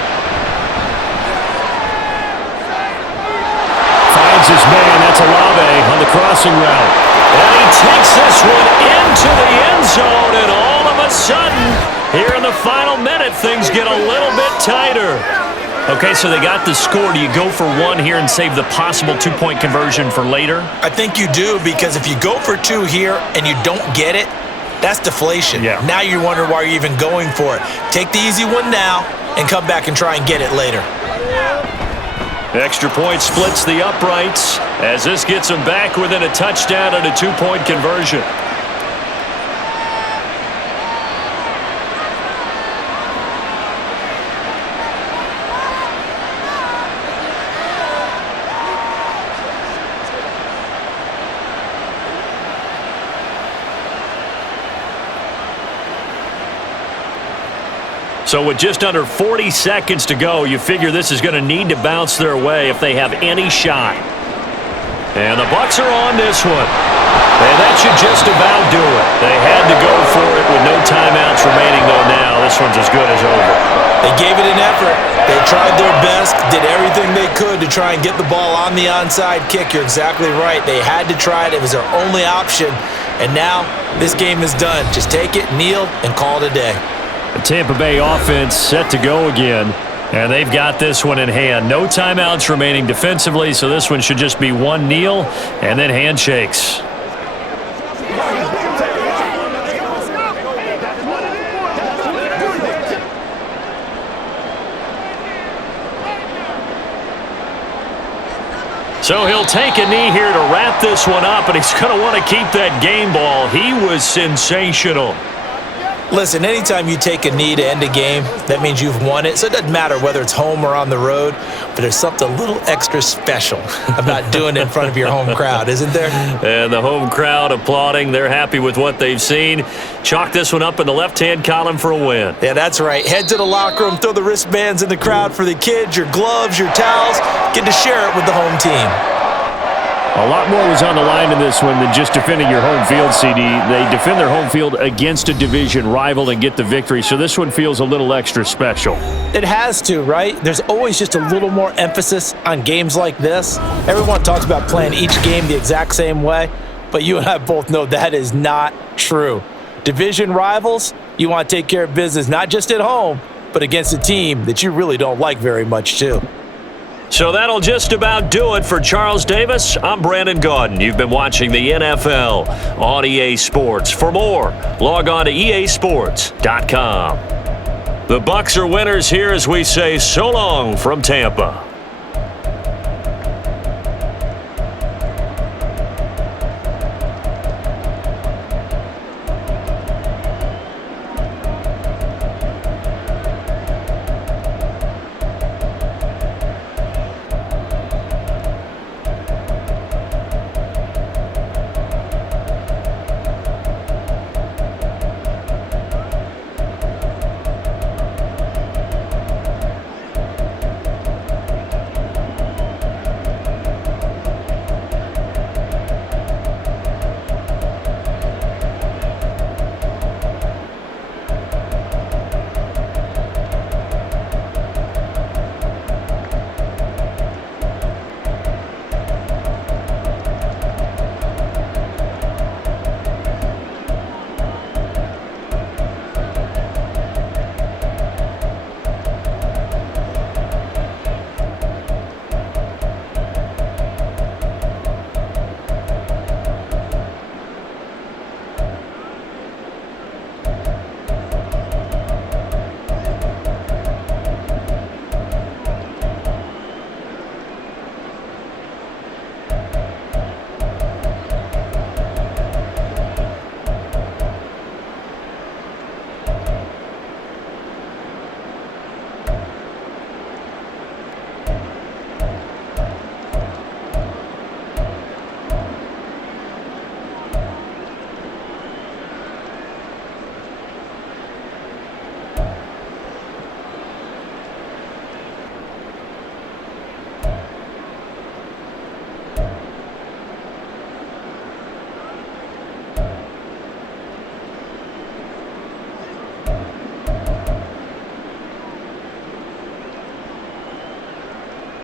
Finds his man. That's Olave on the crossing route. And he takes this one into the end zone, and all of a sudden, here in the final minute, things get a little bit tighter. Okay, so they got the score. Do you go for 1 here and save the possible 2-point conversion for later? I think you do, because if you go for 2 here and you don't get it, that's deflation. Yeah. Now you wonder why you're even going for it. Take the easy one now and come back and try and get it later. Extra point splits the uprights as this gets them back within a touchdown and a 2-point conversion. So with just under 40 seconds to go, you figure this is going to need to bounce their way if they have any shot. And the Bucs are on this one. And that should just about do it. They had to go for it with no timeouts remaining, though now this one's as good as over. They gave it an effort. They tried their best, did everything they could to try and get the ball on the onside kick. You're exactly right. They had to try it. It was their only option. And now this game is done. Just take it, kneel, and call it a day. The Tampa Bay offense set to go again, and they've got this one in hand. No timeouts remaining defensively, so this one should just be one kneel and then handshakes. So he'll take a knee here to wrap this one up, and he's going to want to keep that game ball. He was sensational. Listen, anytime you take a knee to end a game, that means you've won it. So it doesn't matter whether it's home or on the road, but there's something a little extra special about doing it in front of your home crowd, isn't there? And the home crowd applauding. They're happy with what they've seen. Chalk this one up in the left-hand column for a win. Yeah, that's right. Head to the locker room, throw the wristbands in the crowd for the kids, your gloves, your towels. Get to share it with the home team. A lot more was on the line in this one than just defending your home field, CD. They defend their home field against a division rival and get the victory, so this one feels a little extra special. It has to, right? There's always just a little more emphasis on games like this. Everyone talks about playing each game the exact same way, but you and I both know that is not true. Division rivals, you want to take care of business not just at home, but against a team that you really don't like very much, too. So that'll just about do it for Charles Davis. I'm Brandon Gaudin. You've been watching the NFL on EA Sports. For more, log on to easports.com. The Bucs are winners here as we say so long from Tampa.